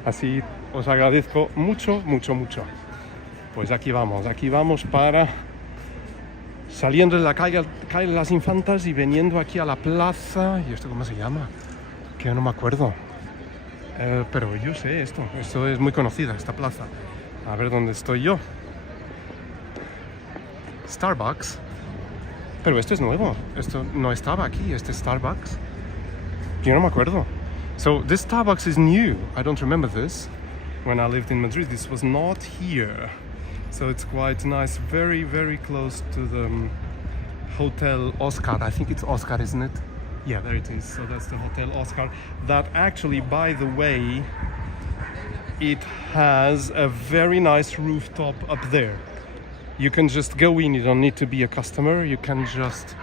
Así os agradezco mucho, mucho, mucho. Pues aquí vamos para saliendo de la calle de las Infantas y veniendo aquí a la plaza. ¿Y esto cómo se llama? Que no me acuerdo. Pero yo sé esto es muy conocida, esta plaza. A ver dónde estoy yo. Starbucks. Pero esto es nuevo. Esto no estaba aquí, este Starbucks. Yo no me acuerdo. So this Starbucks is new. I don't remember this. When I lived in Madrid, this was not here. So it's quite nice. Very, very close to the Hotel Oscar. I think it's Oscar, isn't it? Yeah, there it is. So that's the Hotel Oscar. That actually, by the way, it has a very nice rooftop up there. You can just go in, you don't need to be a customer. You can just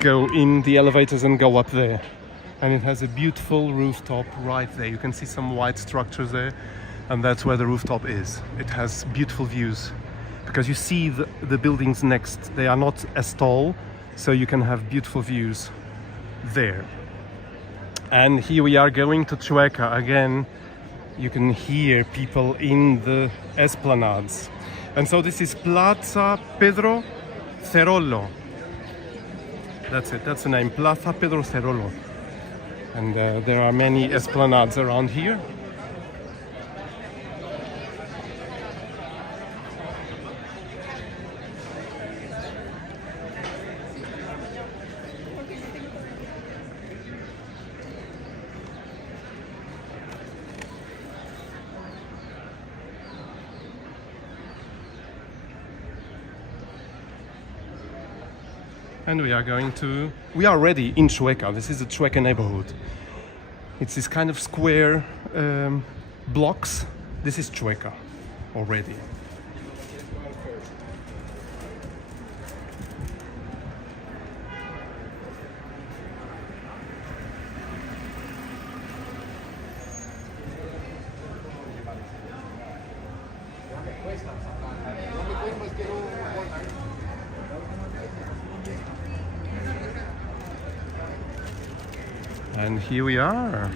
go in the elevators and go up there. And it has a beautiful rooftop right there. You can see some white structures there, and that's where the rooftop is. It has beautiful views because you see the buildings next. They are not as tall, so you can have beautiful views there. And here we are going to Chueca again. You can hear people in the esplanades. And so this is Plaza Pedro Cerolo. That's it, that's the name, Plaza Pedro Cerolo. And there are many esplanades around here. And we are already in Chueca. This is the Chueca neighborhood. It's this kind of square blocks. This is Chueca already. And here we are.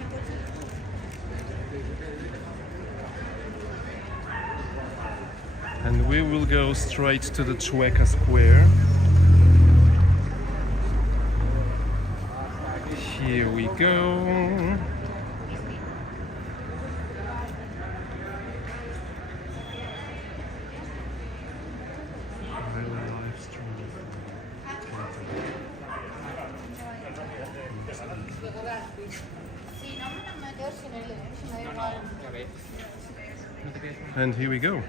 And we will go straight to the Chueca Square. Here we go. And here we go.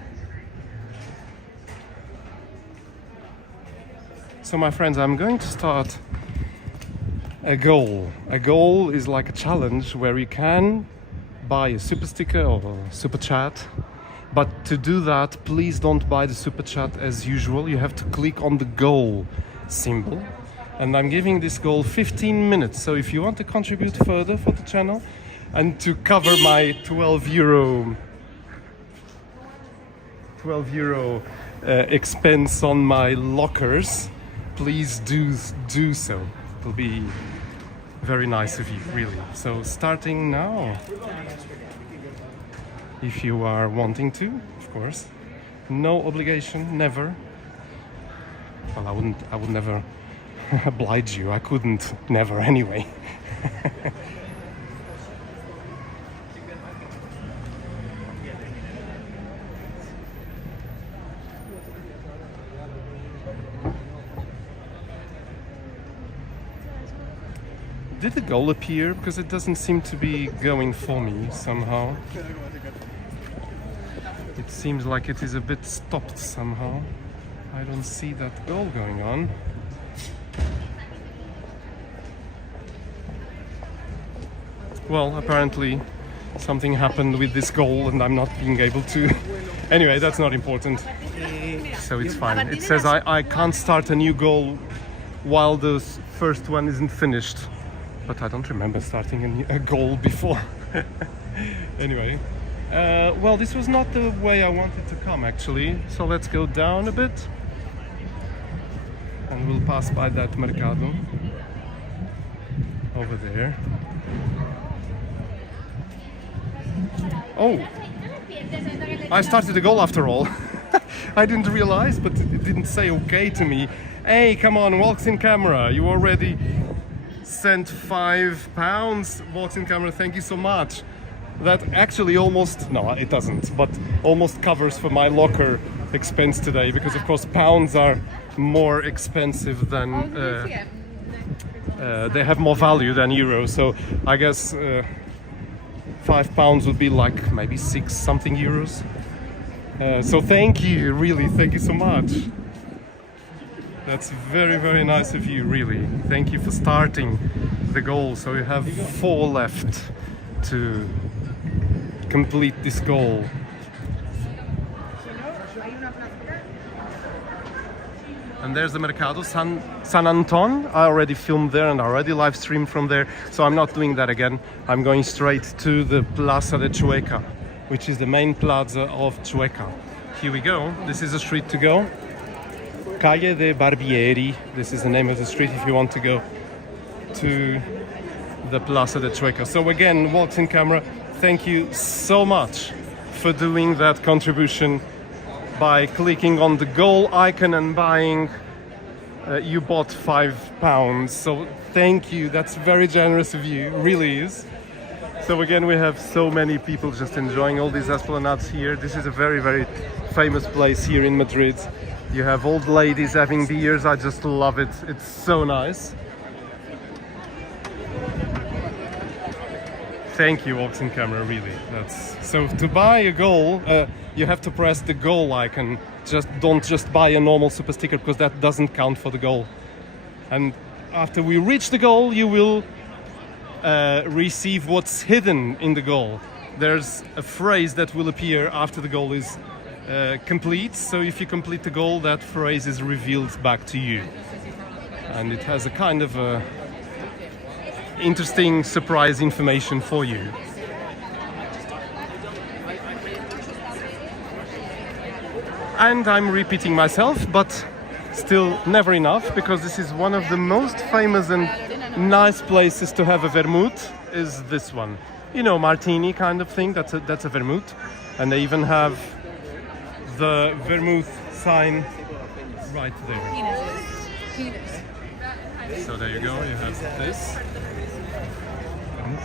So my friends, I'm going to start a goal. A goal is like a challenge where you can buy a super sticker or a super chat. But to do that, please don't buy the super chat as usual. You have to click on the goal symbol. And I'm giving this goal 15 minutes. So if you want to contribute further for the channel and to cover my 12 euro expense on my lockers, please do so. It'll be very nice of you, really. So starting now, if you are wanting to, of course. No obligation, never. Well, I would never oblige you. I couldn't, never anyway. Did the goal appear? Because it doesn't seem to be going for me somehow. It seems like it is a bit stopped somehow. I don't see that goal going on. Well, apparently something happened with this goal and I'm not being able to. Anyway, that's not important. So it's fine. It says I can't start a new goal while the first one isn't finished. But I don't remember starting a goal before. Anyway, well, this was not the way I wanted to come actually. So let's go down a bit. And we'll pass by that Mercado over there. Oh, I started a goal after all. I didn't realize, but it didn't say okay to me. Hey, come on, walks in camera. You already sent £5. Walks in camera, thank you so much. That actually almost, no, it doesn't, but almost covers for my locker expense today, because of course pounds are more expensive than, they have more value than euros, so I guess £5 would be like maybe 6 something euros. So thank you, really, thank you so much. That's very, very nice of you, really. Thank you for starting the goal. So you have 4 left to complete this goal. And there's the Mercado San Antón. I already filmed there and I already live streamed from there, so I'm not doing that again. I'm going straight to the Plaza de Chueca, which is the main plaza of Chueca. Here we go. This is a street to go. Calle de Barbieri. This is the name of the street if you want to go to the Plaza de Chueca. So again, Walks in Camera, thank you so much for doing that contribution by clicking on the goal icon and buying. You bought £5, so thank you. That's very generous of you, really is. So again, we have so many people just enjoying all these esplanades here. This is a very, very famous place here in Madrid. You have old ladies having beers. I just love it. It's so nice. Thank you, Walks in Camera, really. That's so. To buy a goal, you have to press the goal icon. Don't just buy a normal super sticker, because that doesn't count for the goal. And after we reach the goal, you will receive what's hidden in the goal. There's a phrase that will appear after the goal is complete. So if you complete the goal, that phrase is revealed back to you, and it has a kind of interesting surprise information for you. And I'm repeating myself, but still never enough, because this is one of the most famous and nice places to have a vermouth. Is this one, you know, martini kind of thing. That's a vermouth, and they even have the vermouth sign right there. So there you go, you have this.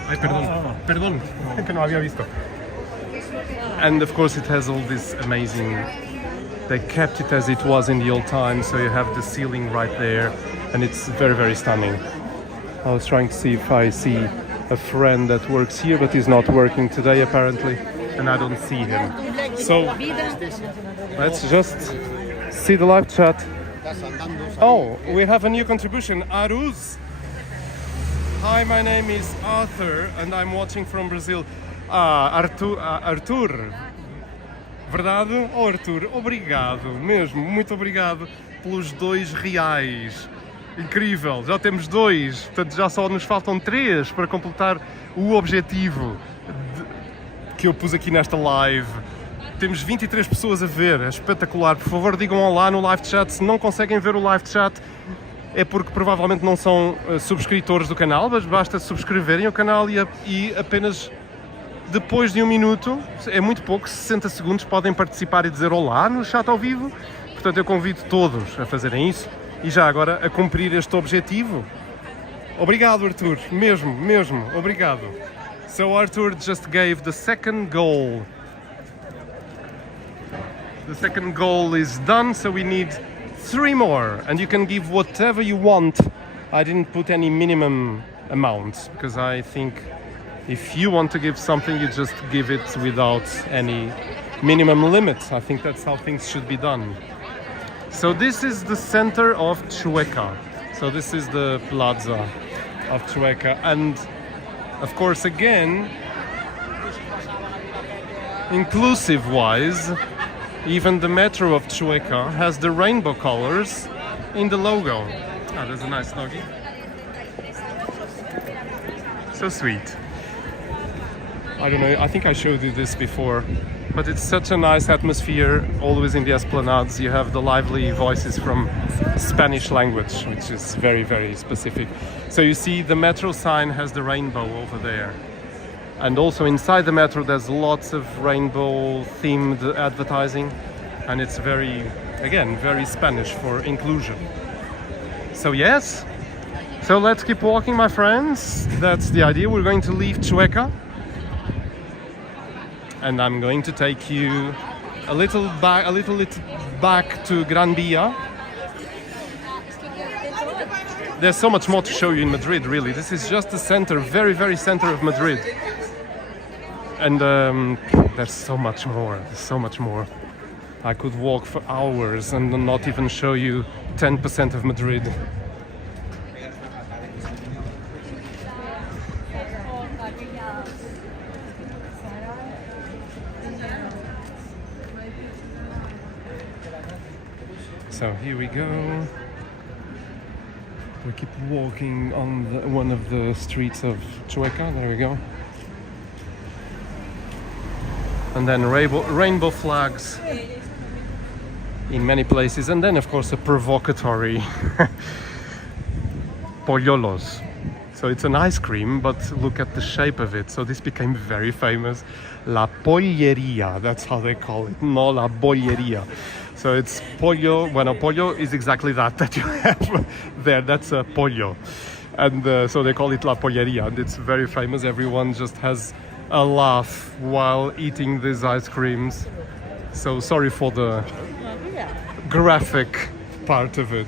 Ay, perdón, que no había visto. And of course it has all this amazing, they kept it as it was in the old times, so you have the ceiling right there, and it's very, very stunning. I was trying to see if I see a friend that works here, but he's not working today apparently, and I don't see him. So let's just see the live chat. Oh, we have a new contribution, Aruz. Hi, my name is Arthur and I'm watching from Brazil. Arthur. Verdade? Oh, Arthur, obrigado mesmo, muito obrigado pelos R$2. Incrível, já temos 2, portanto já só nos faltam 3 para completar o objetivo que eu pus aqui nesta live. Temos 23 pessoas a ver, é espetacular. Por favor, digam olá no live chat. Se não conseguem ver o live chat, é porque provavelmente não são subscritores do canal, mas basta subscreverem o canal e apenas depois de 1 minuto, é muito pouco, 60 segundos, podem participar e dizer olá no chat ao vivo. Portanto, eu convido todos a fazerem isso e já agora a cumprir este objetivo. Obrigado, Arthur, mesmo, obrigado. So Arthur just gave the second goal. The second goal is done, so we need 3 more, and you can give whatever you want. I didn't put any minimum amounts, because I think if you want to give something, you just give it without any minimum limit. I think that's how things should be done. So this is the center of Chueca. So this is the plaza of Chueca, and of course, again, inclusive-wise, even the metro of Chueca has the rainbow colors in the logo. Ah, there's a nice doggy. So sweet. I don't know, I think I showed you this before, but it's such a nice atmosphere, always in the esplanades. You have the lively voices from Spanish language, which is very, very specific. So you see the metro sign has the rainbow over there. And also inside the metro there's lots of rainbow themed advertising, and it's very, again, very Spanish for inclusion. So yes, so let's keep walking, my friends. That's the idea. We're going to leave Chueca and I'm going to take you a little back to Gran Vía. There's so much more to show you in Madrid, really. This is just the center, very, very center of Madrid. And there's so much more, I could walk for hours and not even show you 10% of Madrid. So here we go. We keep walking on one of the streets of Chueca. There we go. And then rainbow flags in many places. And then, of course, a provocatory pollolos. So it's an ice cream, but look at the shape of it. So this became very famous. La polleria, that's how they call it. No la bolleria. So it's pollo. Bueno, pollo is exactly that you have there. That's a pollo. And so they call it la polleria. And it's very famous. Everyone just has a laugh while eating these ice creams. So sorry for the graphic part of it.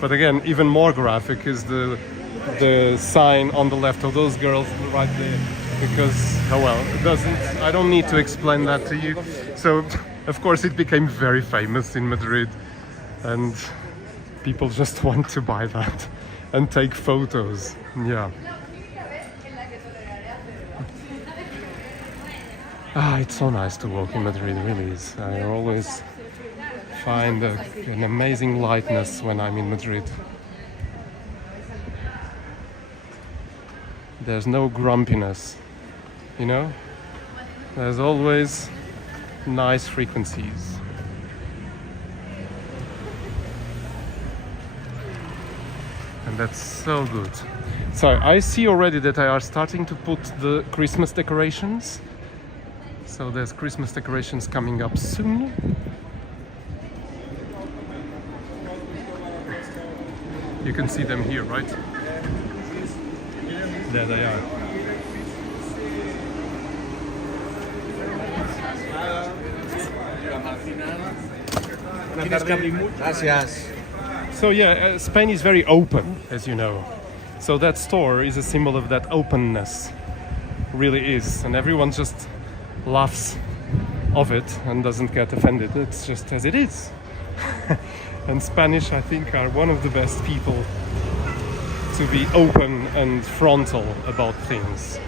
But again, even more graphic is the sign on the left of those girls right there. Because, oh well, it doesn't, I don't need to explain that to you. So, of course, it became very famous in Madrid. And people just want to buy that and take photos. Yeah. It's so nice to walk in Madrid, it really is. I always find an amazing lightness when I'm in Madrid. There's no grumpiness, you know? There's always nice frequencies. And that's so good. So I see already that I are starting to put the Christmas decorations. So there's Christmas decorations coming up soon. You can see them here, right? There they are. Gracias. So yeah, Spain is very open, as you know. So that store is a symbol of that openness. Really is. And everyone just laughs of it and doesn't get offended. It's just as it is. And Spanish, I think, are one of the best people to be open and frontal about things.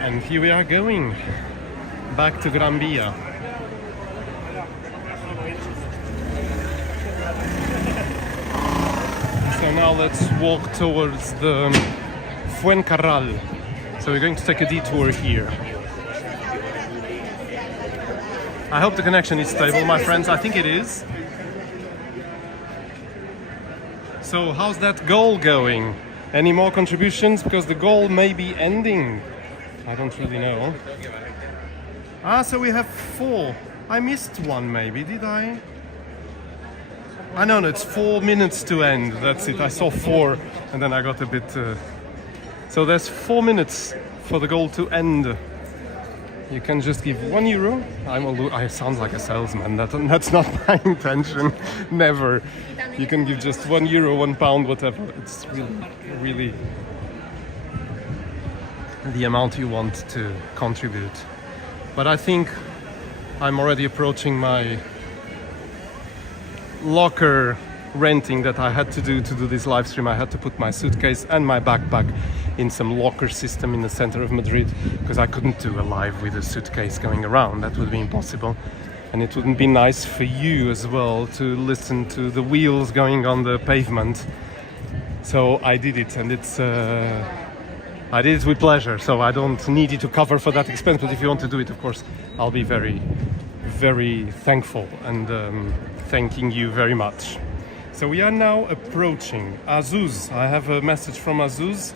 And here we are going back to Gran Vía. So now let's walk towards the Fuencarral. So we're going to take a detour here. I hope the connection is stable, my friends. I think it is. So how's that goal going? Any more contributions? Because the goal may be ending. I don't really know. So we have 4. I missed one maybe, did I? No, it's 4 minutes to end. That's it. I saw 4 and then I got a bit... So there's 4 minutes for the goal to end. You can just give €1. I sound like a salesman. That's not my intention. Never. You can give just €1, £1, whatever. It's really the amount you want to contribute. But I think I'm already approaching my locker renting that I had to do this live stream. I had to put my suitcase and my backpack in some locker system in the center of Madrid because I couldn't do a live with a suitcase going around. That would be impossible. And it wouldn't be nice for you as well to listen to the wheels going on the pavement. So I did it, and I did it with pleasure. So I don't need you to cover for that expense, but if you want to do it, of course, I'll be very, very thankful and thanking you very much. So we are now approaching Azuz. I have a message from Azuz.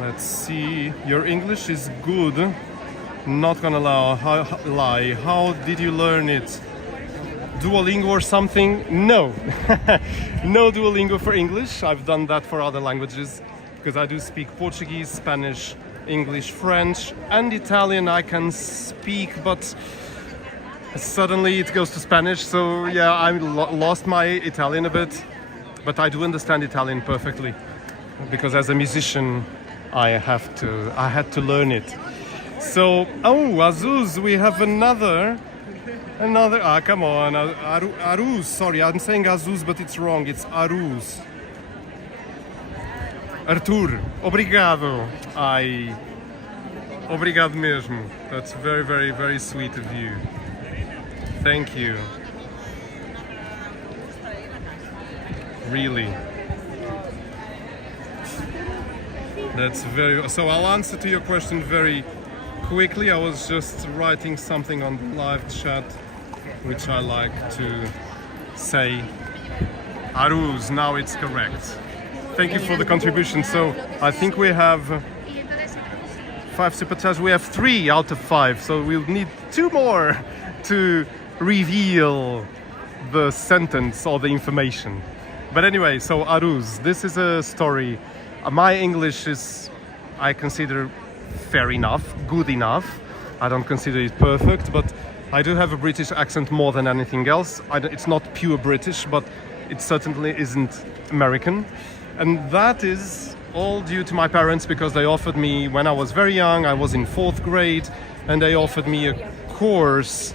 Let's see. Your English is good. Not gonna lie. How did you learn it? Duolingo or something? No. No Duolingo for English. I've done that for other languages because I do speak Portuguese, Spanish, English, French, and Italian. I can speak, but suddenly it goes to Spanish. So yeah, I lost my Italian a bit. but I do understand Italian perfectly because as a musician I had to learn it. So, oh, Azuz, we have another, come on, Aruz, sorry, I'm saying Azuz, but it's wrong, it's Aruz. Arthur, obrigado. Ai, obrigado mesmo. That's very, very, very sweet of you. Thank you. Really. That's very... So I'll answer to your question very quickly. I was just writing something on the live chat, which I like to say. Aruz, now it's correct. Thank you for the contribution. So I think we have 5 super chats. We have 3 out of 5. So we'll need 2 more to reveal the sentence or the information. But anyway, so Aruz, this is a story. My English is, I consider, fair enough, good enough. I don't consider it perfect, but I do have a British accent more than anything else. It's not pure British, but it certainly isn't American. And that is all due to my parents, because they offered me, when I was very young, I was in 4th grade, and they offered me a course,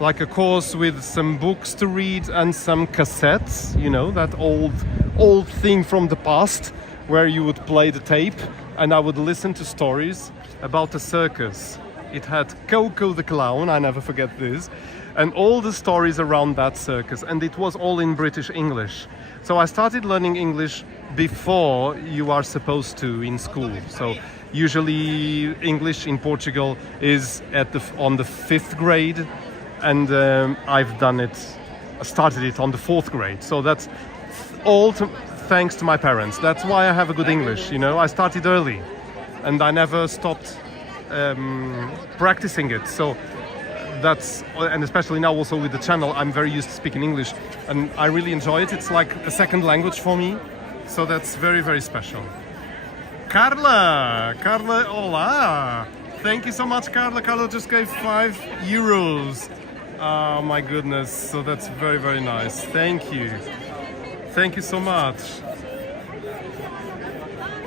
like a course with some books to read and some cassettes, you know, that old thing from the past where you would play the tape and I would listen to stories about a circus. It had Coco the Clown, I never forget this, and all the stories around that circus, and it was all in British English. So I started learning English before you are supposed to in school. So usually English in Portugal is on the 5th grade, and I've started it on the 4th grade. So that's all thanks to my parents. That's why I have a good English, you know. I started early and I never stopped practicing it. So and especially now also with the channel, I'm very used to speaking English and I really enjoy it. It's like a second language for me. So that's very, very special. Carla, hola. Thank you so much, Carla. Carla just gave €5. Oh my goodness. So that's very, very nice. Thank you. Thank you so much.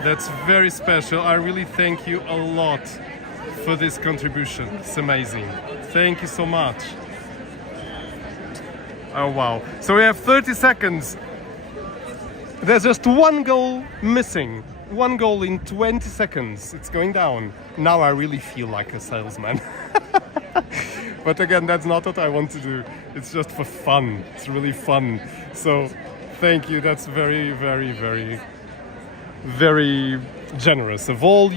That's very special. I really thank you a lot for this contribution. It's amazing. Thank you so much. Oh wow. So we have 30 seconds. There's just 1 goal missing. 1 goal in 20 seconds. It's going down. Now I really feel like a salesman. But again, that's not what I want to do. It's just for fun. It's really fun. So thank you. That's very, very, very, very generous of all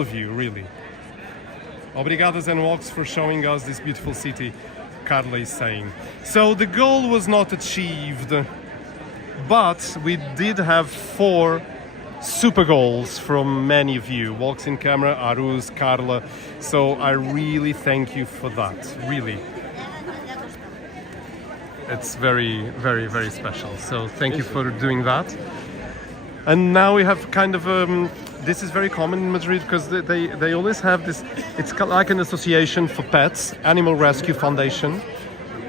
of you, really. Obrigado Zen Walks for showing us this beautiful city, Carla is saying. So the goal was not achieved, but we did have 4 super goals from many of you. Walks in camera, Aruz, Carla. So I really thank you for that, really. It's very, very, very special. So thank you for doing that. And now we have kind of, this is very common in Madrid because they always have this, it's like an association for pets, Animal Rescue Foundation.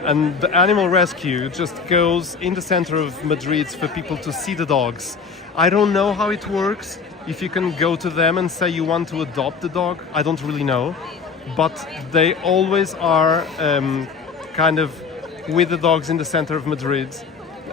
And the Animal Rescue just goes in the center of Madrid for people to see the dogs. I don't know how it works, if you can go to them and say you want to adopt the dog. I don't really know. But they always are kind of with the dogs in the center of Madrid.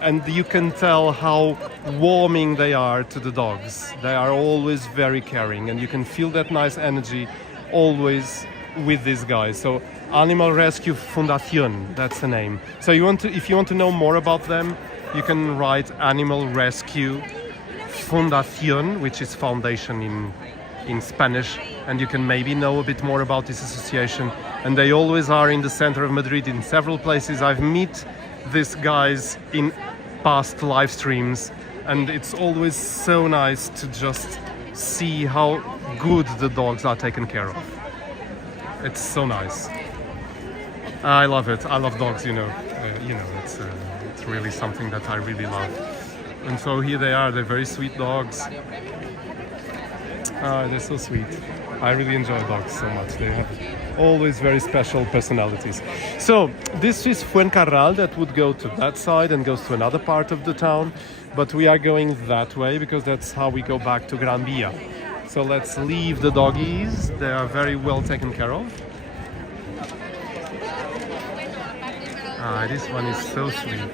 And you can tell how warming they are to the dogs. They are always very caring, and you can feel that nice energy always with these guys. So Animal Rescue Fundación, that's the name. So if you want to know more about them, you can write Animal Rescue Fundación, which is foundation in Spanish, and you can maybe know a bit more about this association. And they always are in the center of Madrid in several places. I've met these guys in past live streams, and it's always so nice to just see how good the dogs are taken care of. It's so nice. I love it. I love dogs, you know. It's really something that I really love. And so here they are. They're very sweet dogs. They're so sweet. I really enjoy dogs so much. They have always very special personalities. So this is Fuencarral that would go to that side and goes to another part of the town. but we are going that way because that's how we go back to Gran Vía. So let's leave the doggies. They are very well taken care of. Ah, this one is so sweet.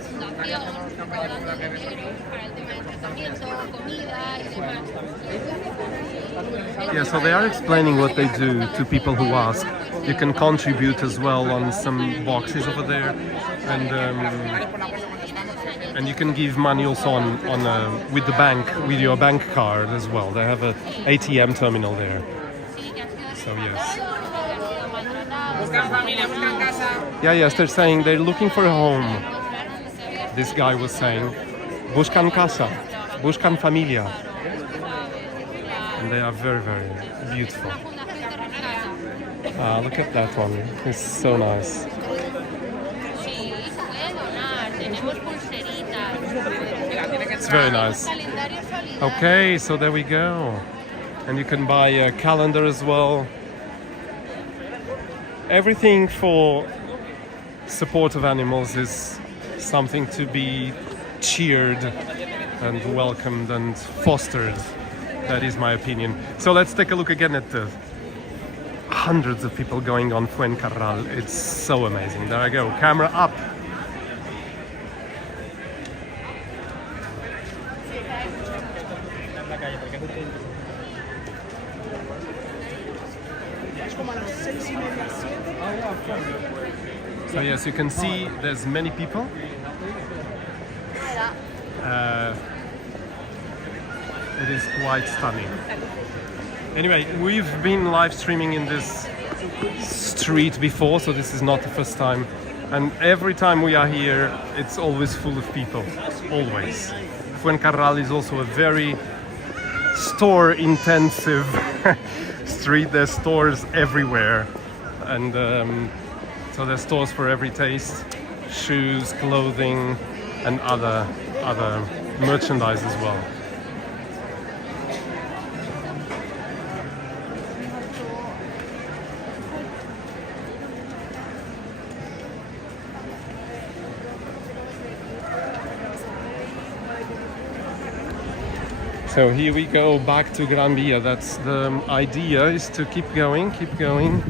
Yeah, so they are explaining what they do to people who ask. You can contribute as well on some boxes over there, and you can give money also on with the bank, with your bank card as well. They have a ATM terminal there. So yes. Yeah, yes, they're saying they're looking for a home. This guy was saying, buscan casa, buscan familia. And they are very, very beautiful. Ah, look at that one. It's so nice. It's very nice. Okay, so there we go. And you can buy a calendar as well. Everything for support of animals is something to be cheered and welcomed and fostered. That is my opinion. So let's take a look again at the hundreds of people going on Fuencarral. It's so amazing. There I go. Camera up. So yes, you can see there's many people. It is quite stunning. Anyway, we've been live streaming in this street before, so this is not the first time. And every time we are here, it's always full of people, always. Fuencarral is also a very store-intensive street. There's stores everywhere, and so there's stores for every taste, shoes, clothing, and other merchandise as well. So here we go back to Gran Vía. That's the idea, is to keep going, keep going.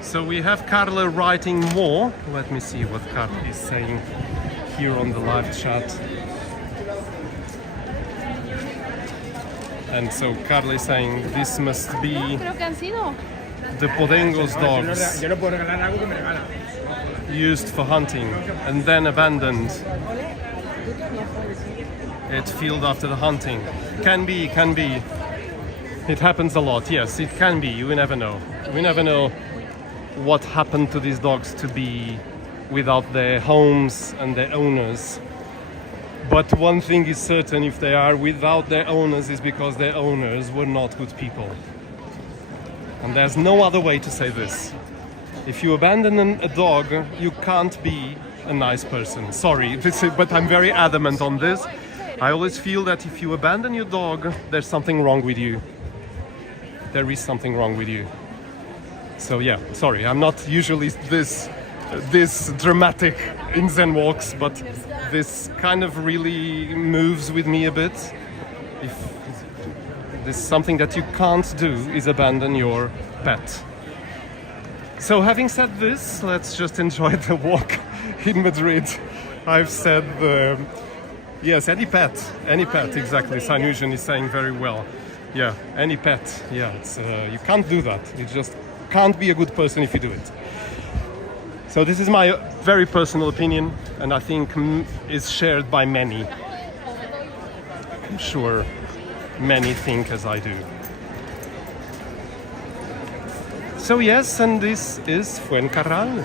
So we have Carla writing more. Let me see what Carla is saying here on the live chat. And so Carla is saying this must be the Podengo's dogs used for hunting and then abandoned. It field after the hunting. Can be. It happens a lot, yes, it can be. We never know. We never know what happened to these dogs to be without their homes and their owners. But one thing is certain, if they are without their owners, is because their owners were not good people. And there's no other way to say this. If you abandon a dog, you can't be a nice person. Sorry, but I'm very adamant on this. I always feel that if you abandon your dog, there's something wrong with you. There is something wrong with you. So yeah, sorry, I'm not usually this dramatic in Zen walks, but this kind of really moves with me a bit. If this is something that you can't do, is abandon your pet. So having said this, let's just enjoy the walk in Madrid. I've said yes, any pet, exactly. Sanusian is saying very well. Yeah, any pet. Yeah, it's you can't do that. You just can't be a good person if you do it. So this is my very personal opinion, and I think is shared by many. I'm sure many think as I do. So yes, and this is Fuencarral.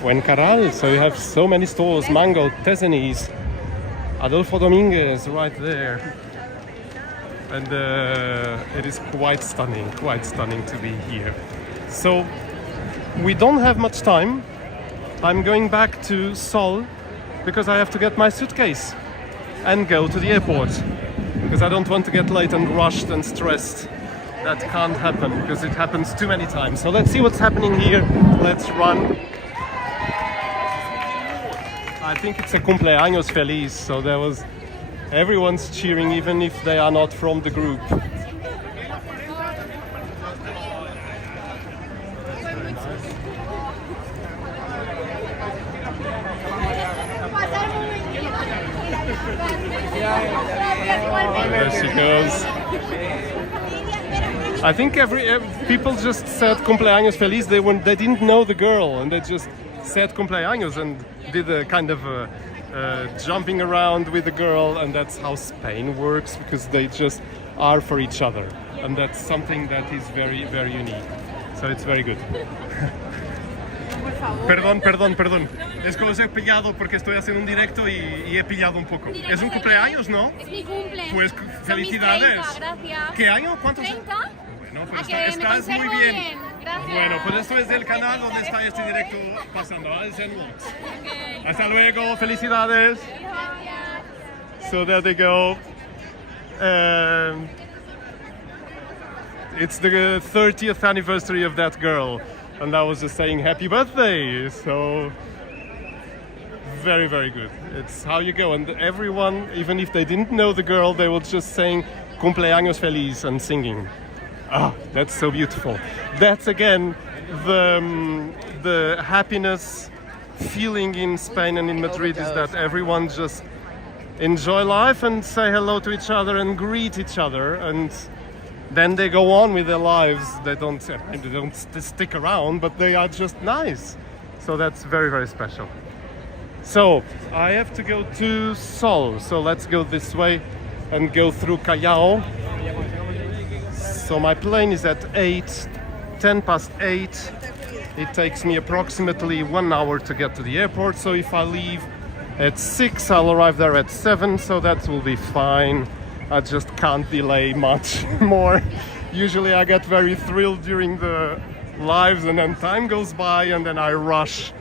Fuencarral, so you have so many stores, Mango, Tezenis, Adolfo Dominguez right there. And it is quite stunning to be here. So we don't have much time. I'm going back to Sol because I have to get my suitcase and go to the airport because I don't want to get late and rushed and stressed. That can't happen because it happens too many times. So let's see what's happening here. Let's run. I think it's a cumpleaños feliz, so there was everyone's cheering even if they are not from the group. There she goes. I think people just said cumpleaños feliz. They didn't know the girl, and they just said cumpleaños and did a kind of jumping around with the girl, and that's how Spain works, because they just are for each other, and that's something that is very, very unique. So it's very good. Perdón. Es que os he pillado porque estoy haciendo un directo y he pillado un poco. Es un cumpleaños, ¿no? Es mi cumple. Pues felicidades. 30, gracias. ¿Qué año? ¿Cuántos? 30. Bueno, pues que estás me muy bien. Gracias. Bueno, pues esto es del canal donde está este directo pasando, ¿vale? Zenworks. Okay. Hasta luego, felicidades. So there they go. It's the 30th anniversary of that girl, and I was just saying happy birthday. So very, very good. It's how you go, and everyone, even if they didn't know the girl, they were just saying cumpleaños feliz and singing. Ah, that's so beautiful. That's again the happiness feeling in Spain and in Madrid, is that everyone just enjoy life and say hello to each other and greet each other, and then they go on with their lives. They don't stick around, but they are just nice. So that's very, very special. So I have to go to Sol, so let's go this way and go through Callao. So my plane is at 10 past 8. It takes me approximately 1 hour to get to the airport, so if I leave at 6, I'll arrive there at 7, so that will be fine. I just can't delay much more. Usually I get very thrilled during the lives, and then time goes by and then I rush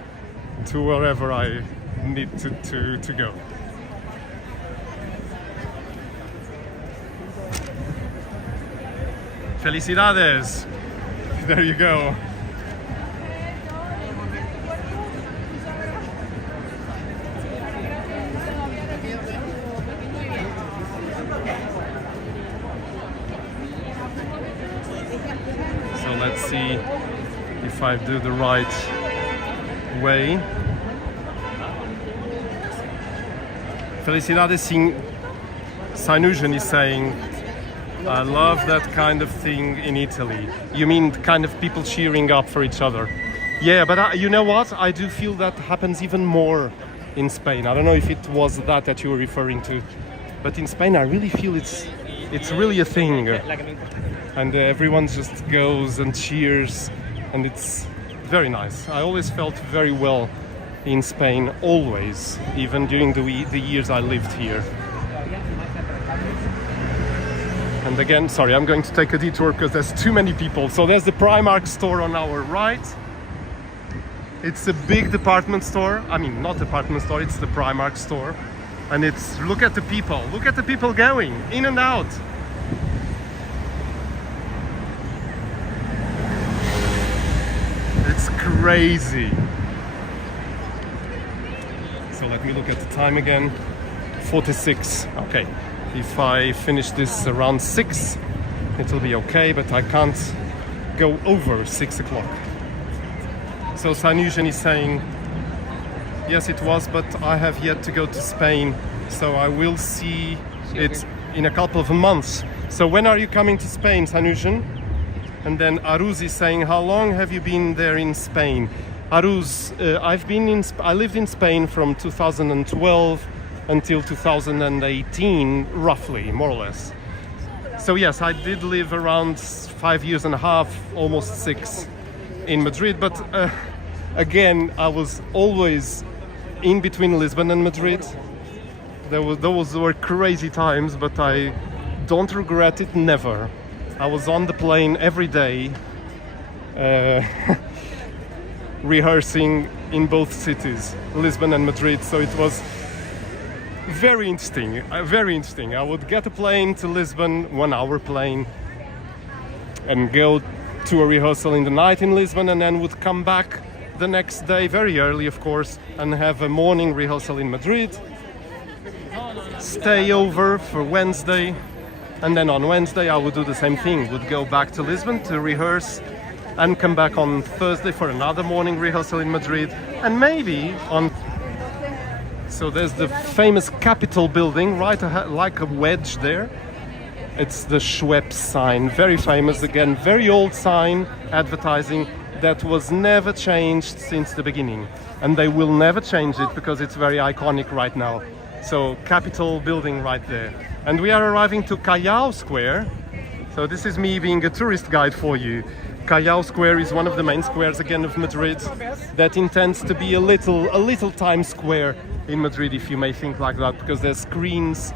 to wherever I need to go. Felicidades! There you go. So let's see if I do the right way. Felicidades Sanujan is saying, I love that kind of thing in Italy. You mean kind of people cheering up for each other? Yeah, but you know what? I do feel that happens even more in Spain. I don't know if it was that you were referring to, but in Spain I really feel it's really a thing. And everyone just goes and cheers, and it's very nice. I always felt very well in Spain, always, even during the years I lived here. And again, sorry, I'm going to take a detour because there's too many people. So there's the Primark store on our right. It's a big department store. I mean, not department store, it's the Primark store. And it's, look at the people going in and out. It's crazy. So let me look at the time again. 46, okay. If I finish this around 6, it'll be okay, but I can't go over 6 o'clock. So Sanujan is saying, yes, it was, but I have yet to go to Spain, so I will see it in a couple of months. So when are you coming to Spain, Sanujan? And then Aruz is saying, how long have you been there in Spain? Aruz, I lived in Spain from 2012 until 2018, roughly, more or less. So yes, I did live around 5 years and a half, almost 6, in Madrid, but again, I was always in between Lisbon and Madrid. Those were crazy times, but I don't regret it, never. I was on the plane every day, rehearsing in both cities, Lisbon and Madrid, so it was very interesting, very interesting. I would get a plane to Lisbon, 1 hour plane, and go to a rehearsal in the night in Lisbon, and then would come back the next day very early, of course, and have a morning rehearsal in Madrid. Stay over for Wednesday, and then on Wednesday I would do the same thing. Would go back to Lisbon to rehearse and come back on Thursday for another morning rehearsal in Madrid, and maybe on... So there's the famous Capitol building right like a wedge there. It's the Chueca sign, very famous, again, very old sign advertising that was never changed since the beginning, and they will never change it because it's very iconic right now. So Capitol building right there, and we are arriving to Callao Square. So this is me being a tourist guide for you. Callao Square is one of the main squares again of Madrid that intends to be a little Times Square in Madrid, if you may think like that, because there's screens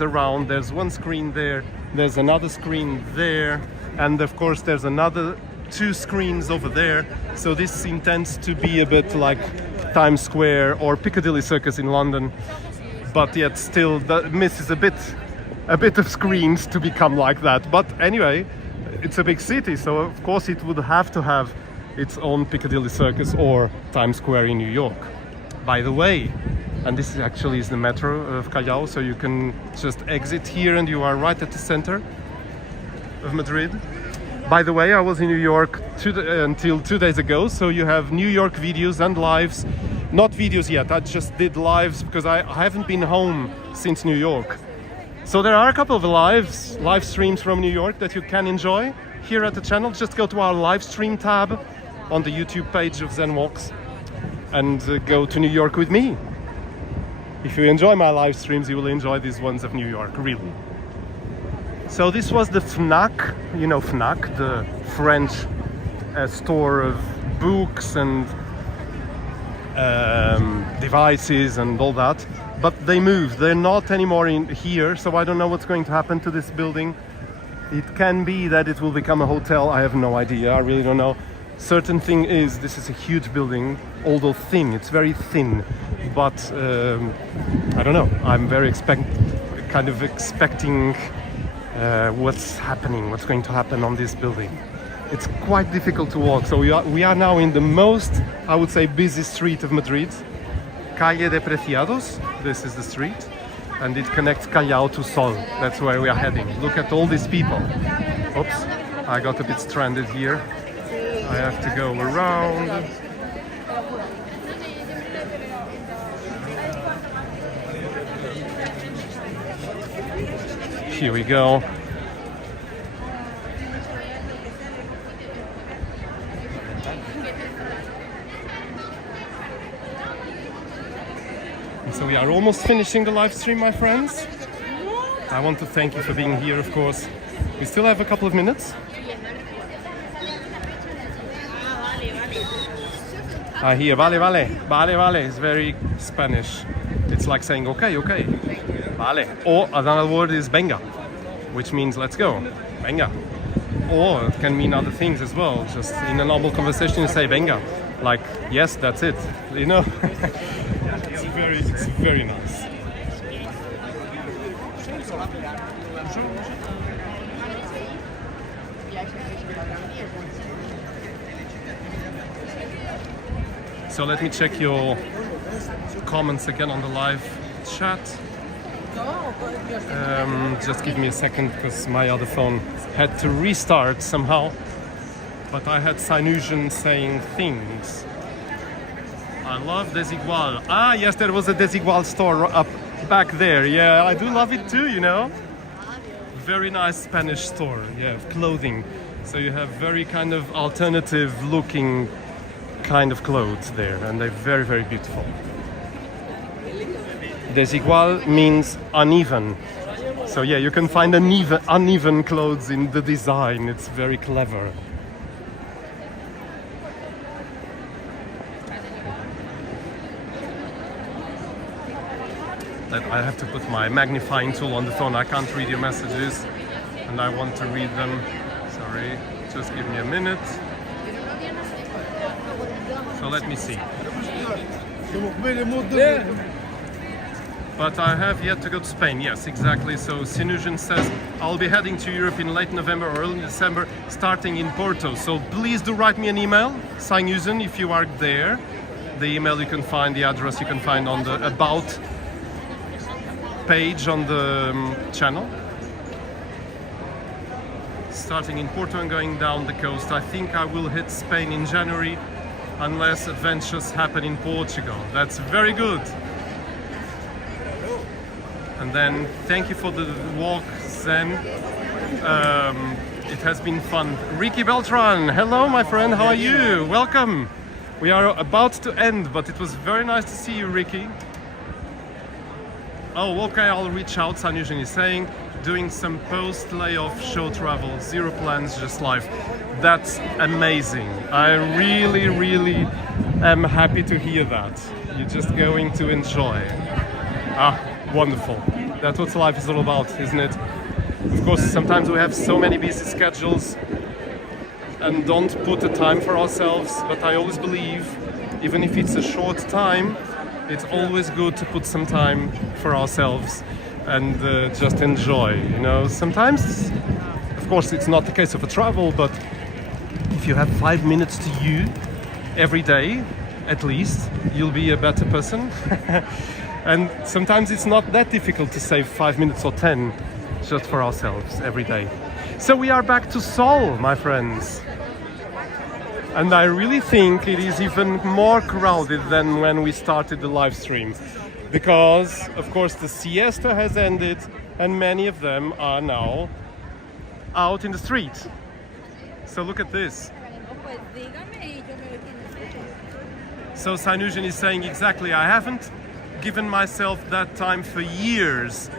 around. There's one screen there, there's another screen there, and of course there's another 2 screens over there. So this intends to be a bit like Times Square or Piccadilly Circus in London, but yet still that misses a bit of screens to become like that. But anyway, it's a big city, so of course it would have to have its own Piccadilly Circus or Times Square in New York. By the way, and this actually is the metro of Callao, so you can just exit here and you are right at the center of Madrid. By the way, I was in New York until 2 days ago, so you have New York videos and lives. Not videos yet, I just did lives because I haven't been home since New York. So there are a couple of live streams from New York that you can enjoy here at the channel. Just go to our live stream tab on the YouTube page of Zen Walks and go to New York with me. If you enjoy my live streams, you will enjoy these ones of New York, really. So this was the Fnac, you know Fnac, the French store of books and devices and all that. But they moved, they're not anymore in here, so I don't know what's going to happen to this building. It can be that it will become a hotel, I have no idea, I really don't know. Certain thing is, this is a huge building, although thin, it's very thin. But I don't know, I'm very expecting what's going to happen on this building. It's quite difficult to walk, so we are now in the most, I would say, busy street of Madrid. Calle de Preciados, this is the street, and it connects Callao to Sol. That's where we are heading. Look at all these people. Oops, I got a bit stranded here. I have to go around. Here we go. So we are almost finishing the live stream, my friends. I want to thank you for being here, of course. We still have a couple of minutes. I hear vale, vale, vale, vale. It's very Spanish. It's like saying okay, okay, vale. Or another word is venga, which means let's go, venga. Or it can mean other things as well. Just in a normal conversation you say venga, like yes, that's it, you know. It's very nice. So let me check your comments again on the live chat. Just give me a second because my other phone had to restart somehow. But I had Sinusian saying things. I love Desigual. Ah, yes, there was a Desigual store up back there. Yeah, I do love it too, you know. Very nice Spanish store, yeah, clothing. So you have very kind of alternative looking kind of clothes there, and they're very, very beautiful. Desigual means uneven. So yeah, you can find uneven clothes in the design. It's very clever. I have to put my magnifying tool on the phone. I can't read your messages and I want to read them. Sorry, just give me a minute. So let me see. but I have yet to go to Spain. Yes, exactly. So Sinusian says I'll be heading to Europe in late November or early December, starting in Porto. So please do write me an email, Sinusian, if you are there. The email you can find, the address you can find on the About page on the channel. Starting in Porto and going down the coast. I think I will hit Spain in January, unless adventures happen in Portugal. That's very good. And then thank you for the walk, Zen. It has been fun. Ricky Beltran, hello my friend, how are you? Welcome. We are about to end, but it was very nice to see you, Ricky. Oh, okay, I'll reach out, Sanusian is saying. Doing some post-layoff show travel, zero plans, just life. That's amazing. I really, really am happy to hear that. You're just going to enjoy. Ah, wonderful. That's what life is all about, isn't it? Of course, sometimes we have so many busy schedules and don't put the time for ourselves, but I always believe, even if it's a short time, it's always good to put some time for ourselves and just enjoy, you know. Sometimes, of course, it's not the case of a travel, but if you have 5 minutes to you every day, at least, you'll be a better person. And sometimes it's not that difficult to save 5 minutes or 10 just for ourselves every day. So we are back to Sol, my friends. And I really think it is even more crowded than when we started the live stream. Because, of course, the siesta has ended and many of them are now out in the street. So look at this. So Sinusian is saying exactly, I haven't given myself that time for years,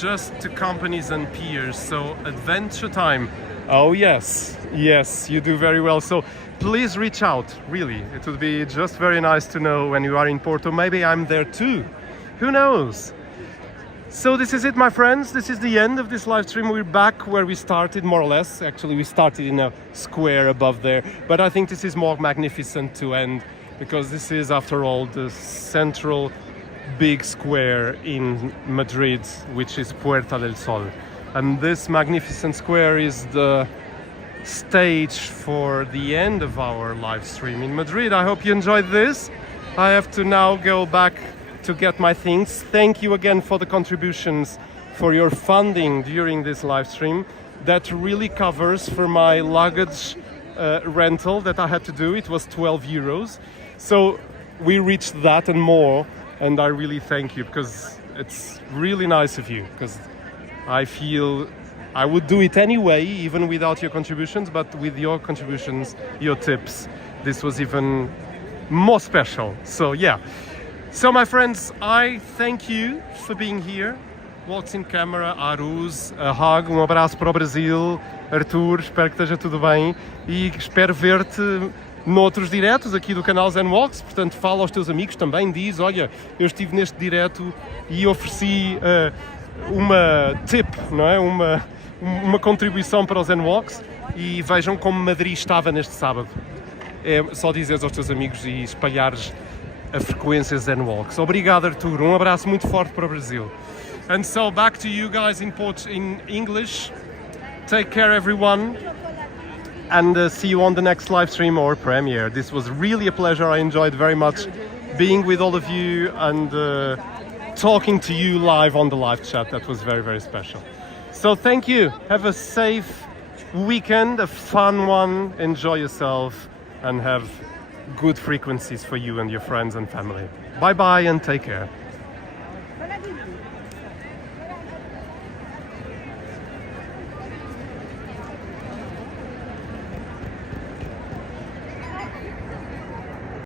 just to companies and peers. So adventure time. Oh yes, yes, you do very well. So please reach out, really. It would be just very nice to know when you are in Porto. Maybe I'm there too. Who knows? So this is it, my friends. This is the end of this live stream. We're back where we started, more or less. Actually, we started in a square above there. But I think this is more magnificent to end, because this is, after all, the central big square in Madrid, which is Puerta del Sol. And this magnificent square is the stage for the end of our live stream in Madrid. I hope you enjoyed this. I have to now go back to get my things. Thank you again for the contributions, for your funding during this live stream. That really covers for my luggage rental that I had to do. It was 12 euros. So we reached that and more, and I really thank you, because it's really nice of you, because I feel I would do it anyway, even without your contributions, but with your contributions, your tips, this was even more special. So yeah. So my friends, I thank you for being here. Walks in Camera, Aruz, a hug, abraço para o Brasil. Arthur, espero que esteja tudo bem e espero ver-te noutros diretos aqui do canal Zen Walks. Portanto, fala aos teus amigos também, diz, olha, eu estive neste direto e ofereci uma tip, não é? Uma contribuição para o Zen Walks, e vejam como Madrid estava neste sábado. É só dizeres aos teus amigos e espalhares a frequência Zen Walks. Obrigado, Arthur. Um abraço muito forte para o Brasil. And so back to you guys in English. Take care, everyone. And see you on the next live stream or premiere. This was really a pleasure. I enjoyed very much being with all of you and talking to you live on the live chat. That was very, very special. So thank you. Have a safe weekend, a fun one. Enjoy yourself and have good frequencies for you and your friends and family. Bye bye and take care.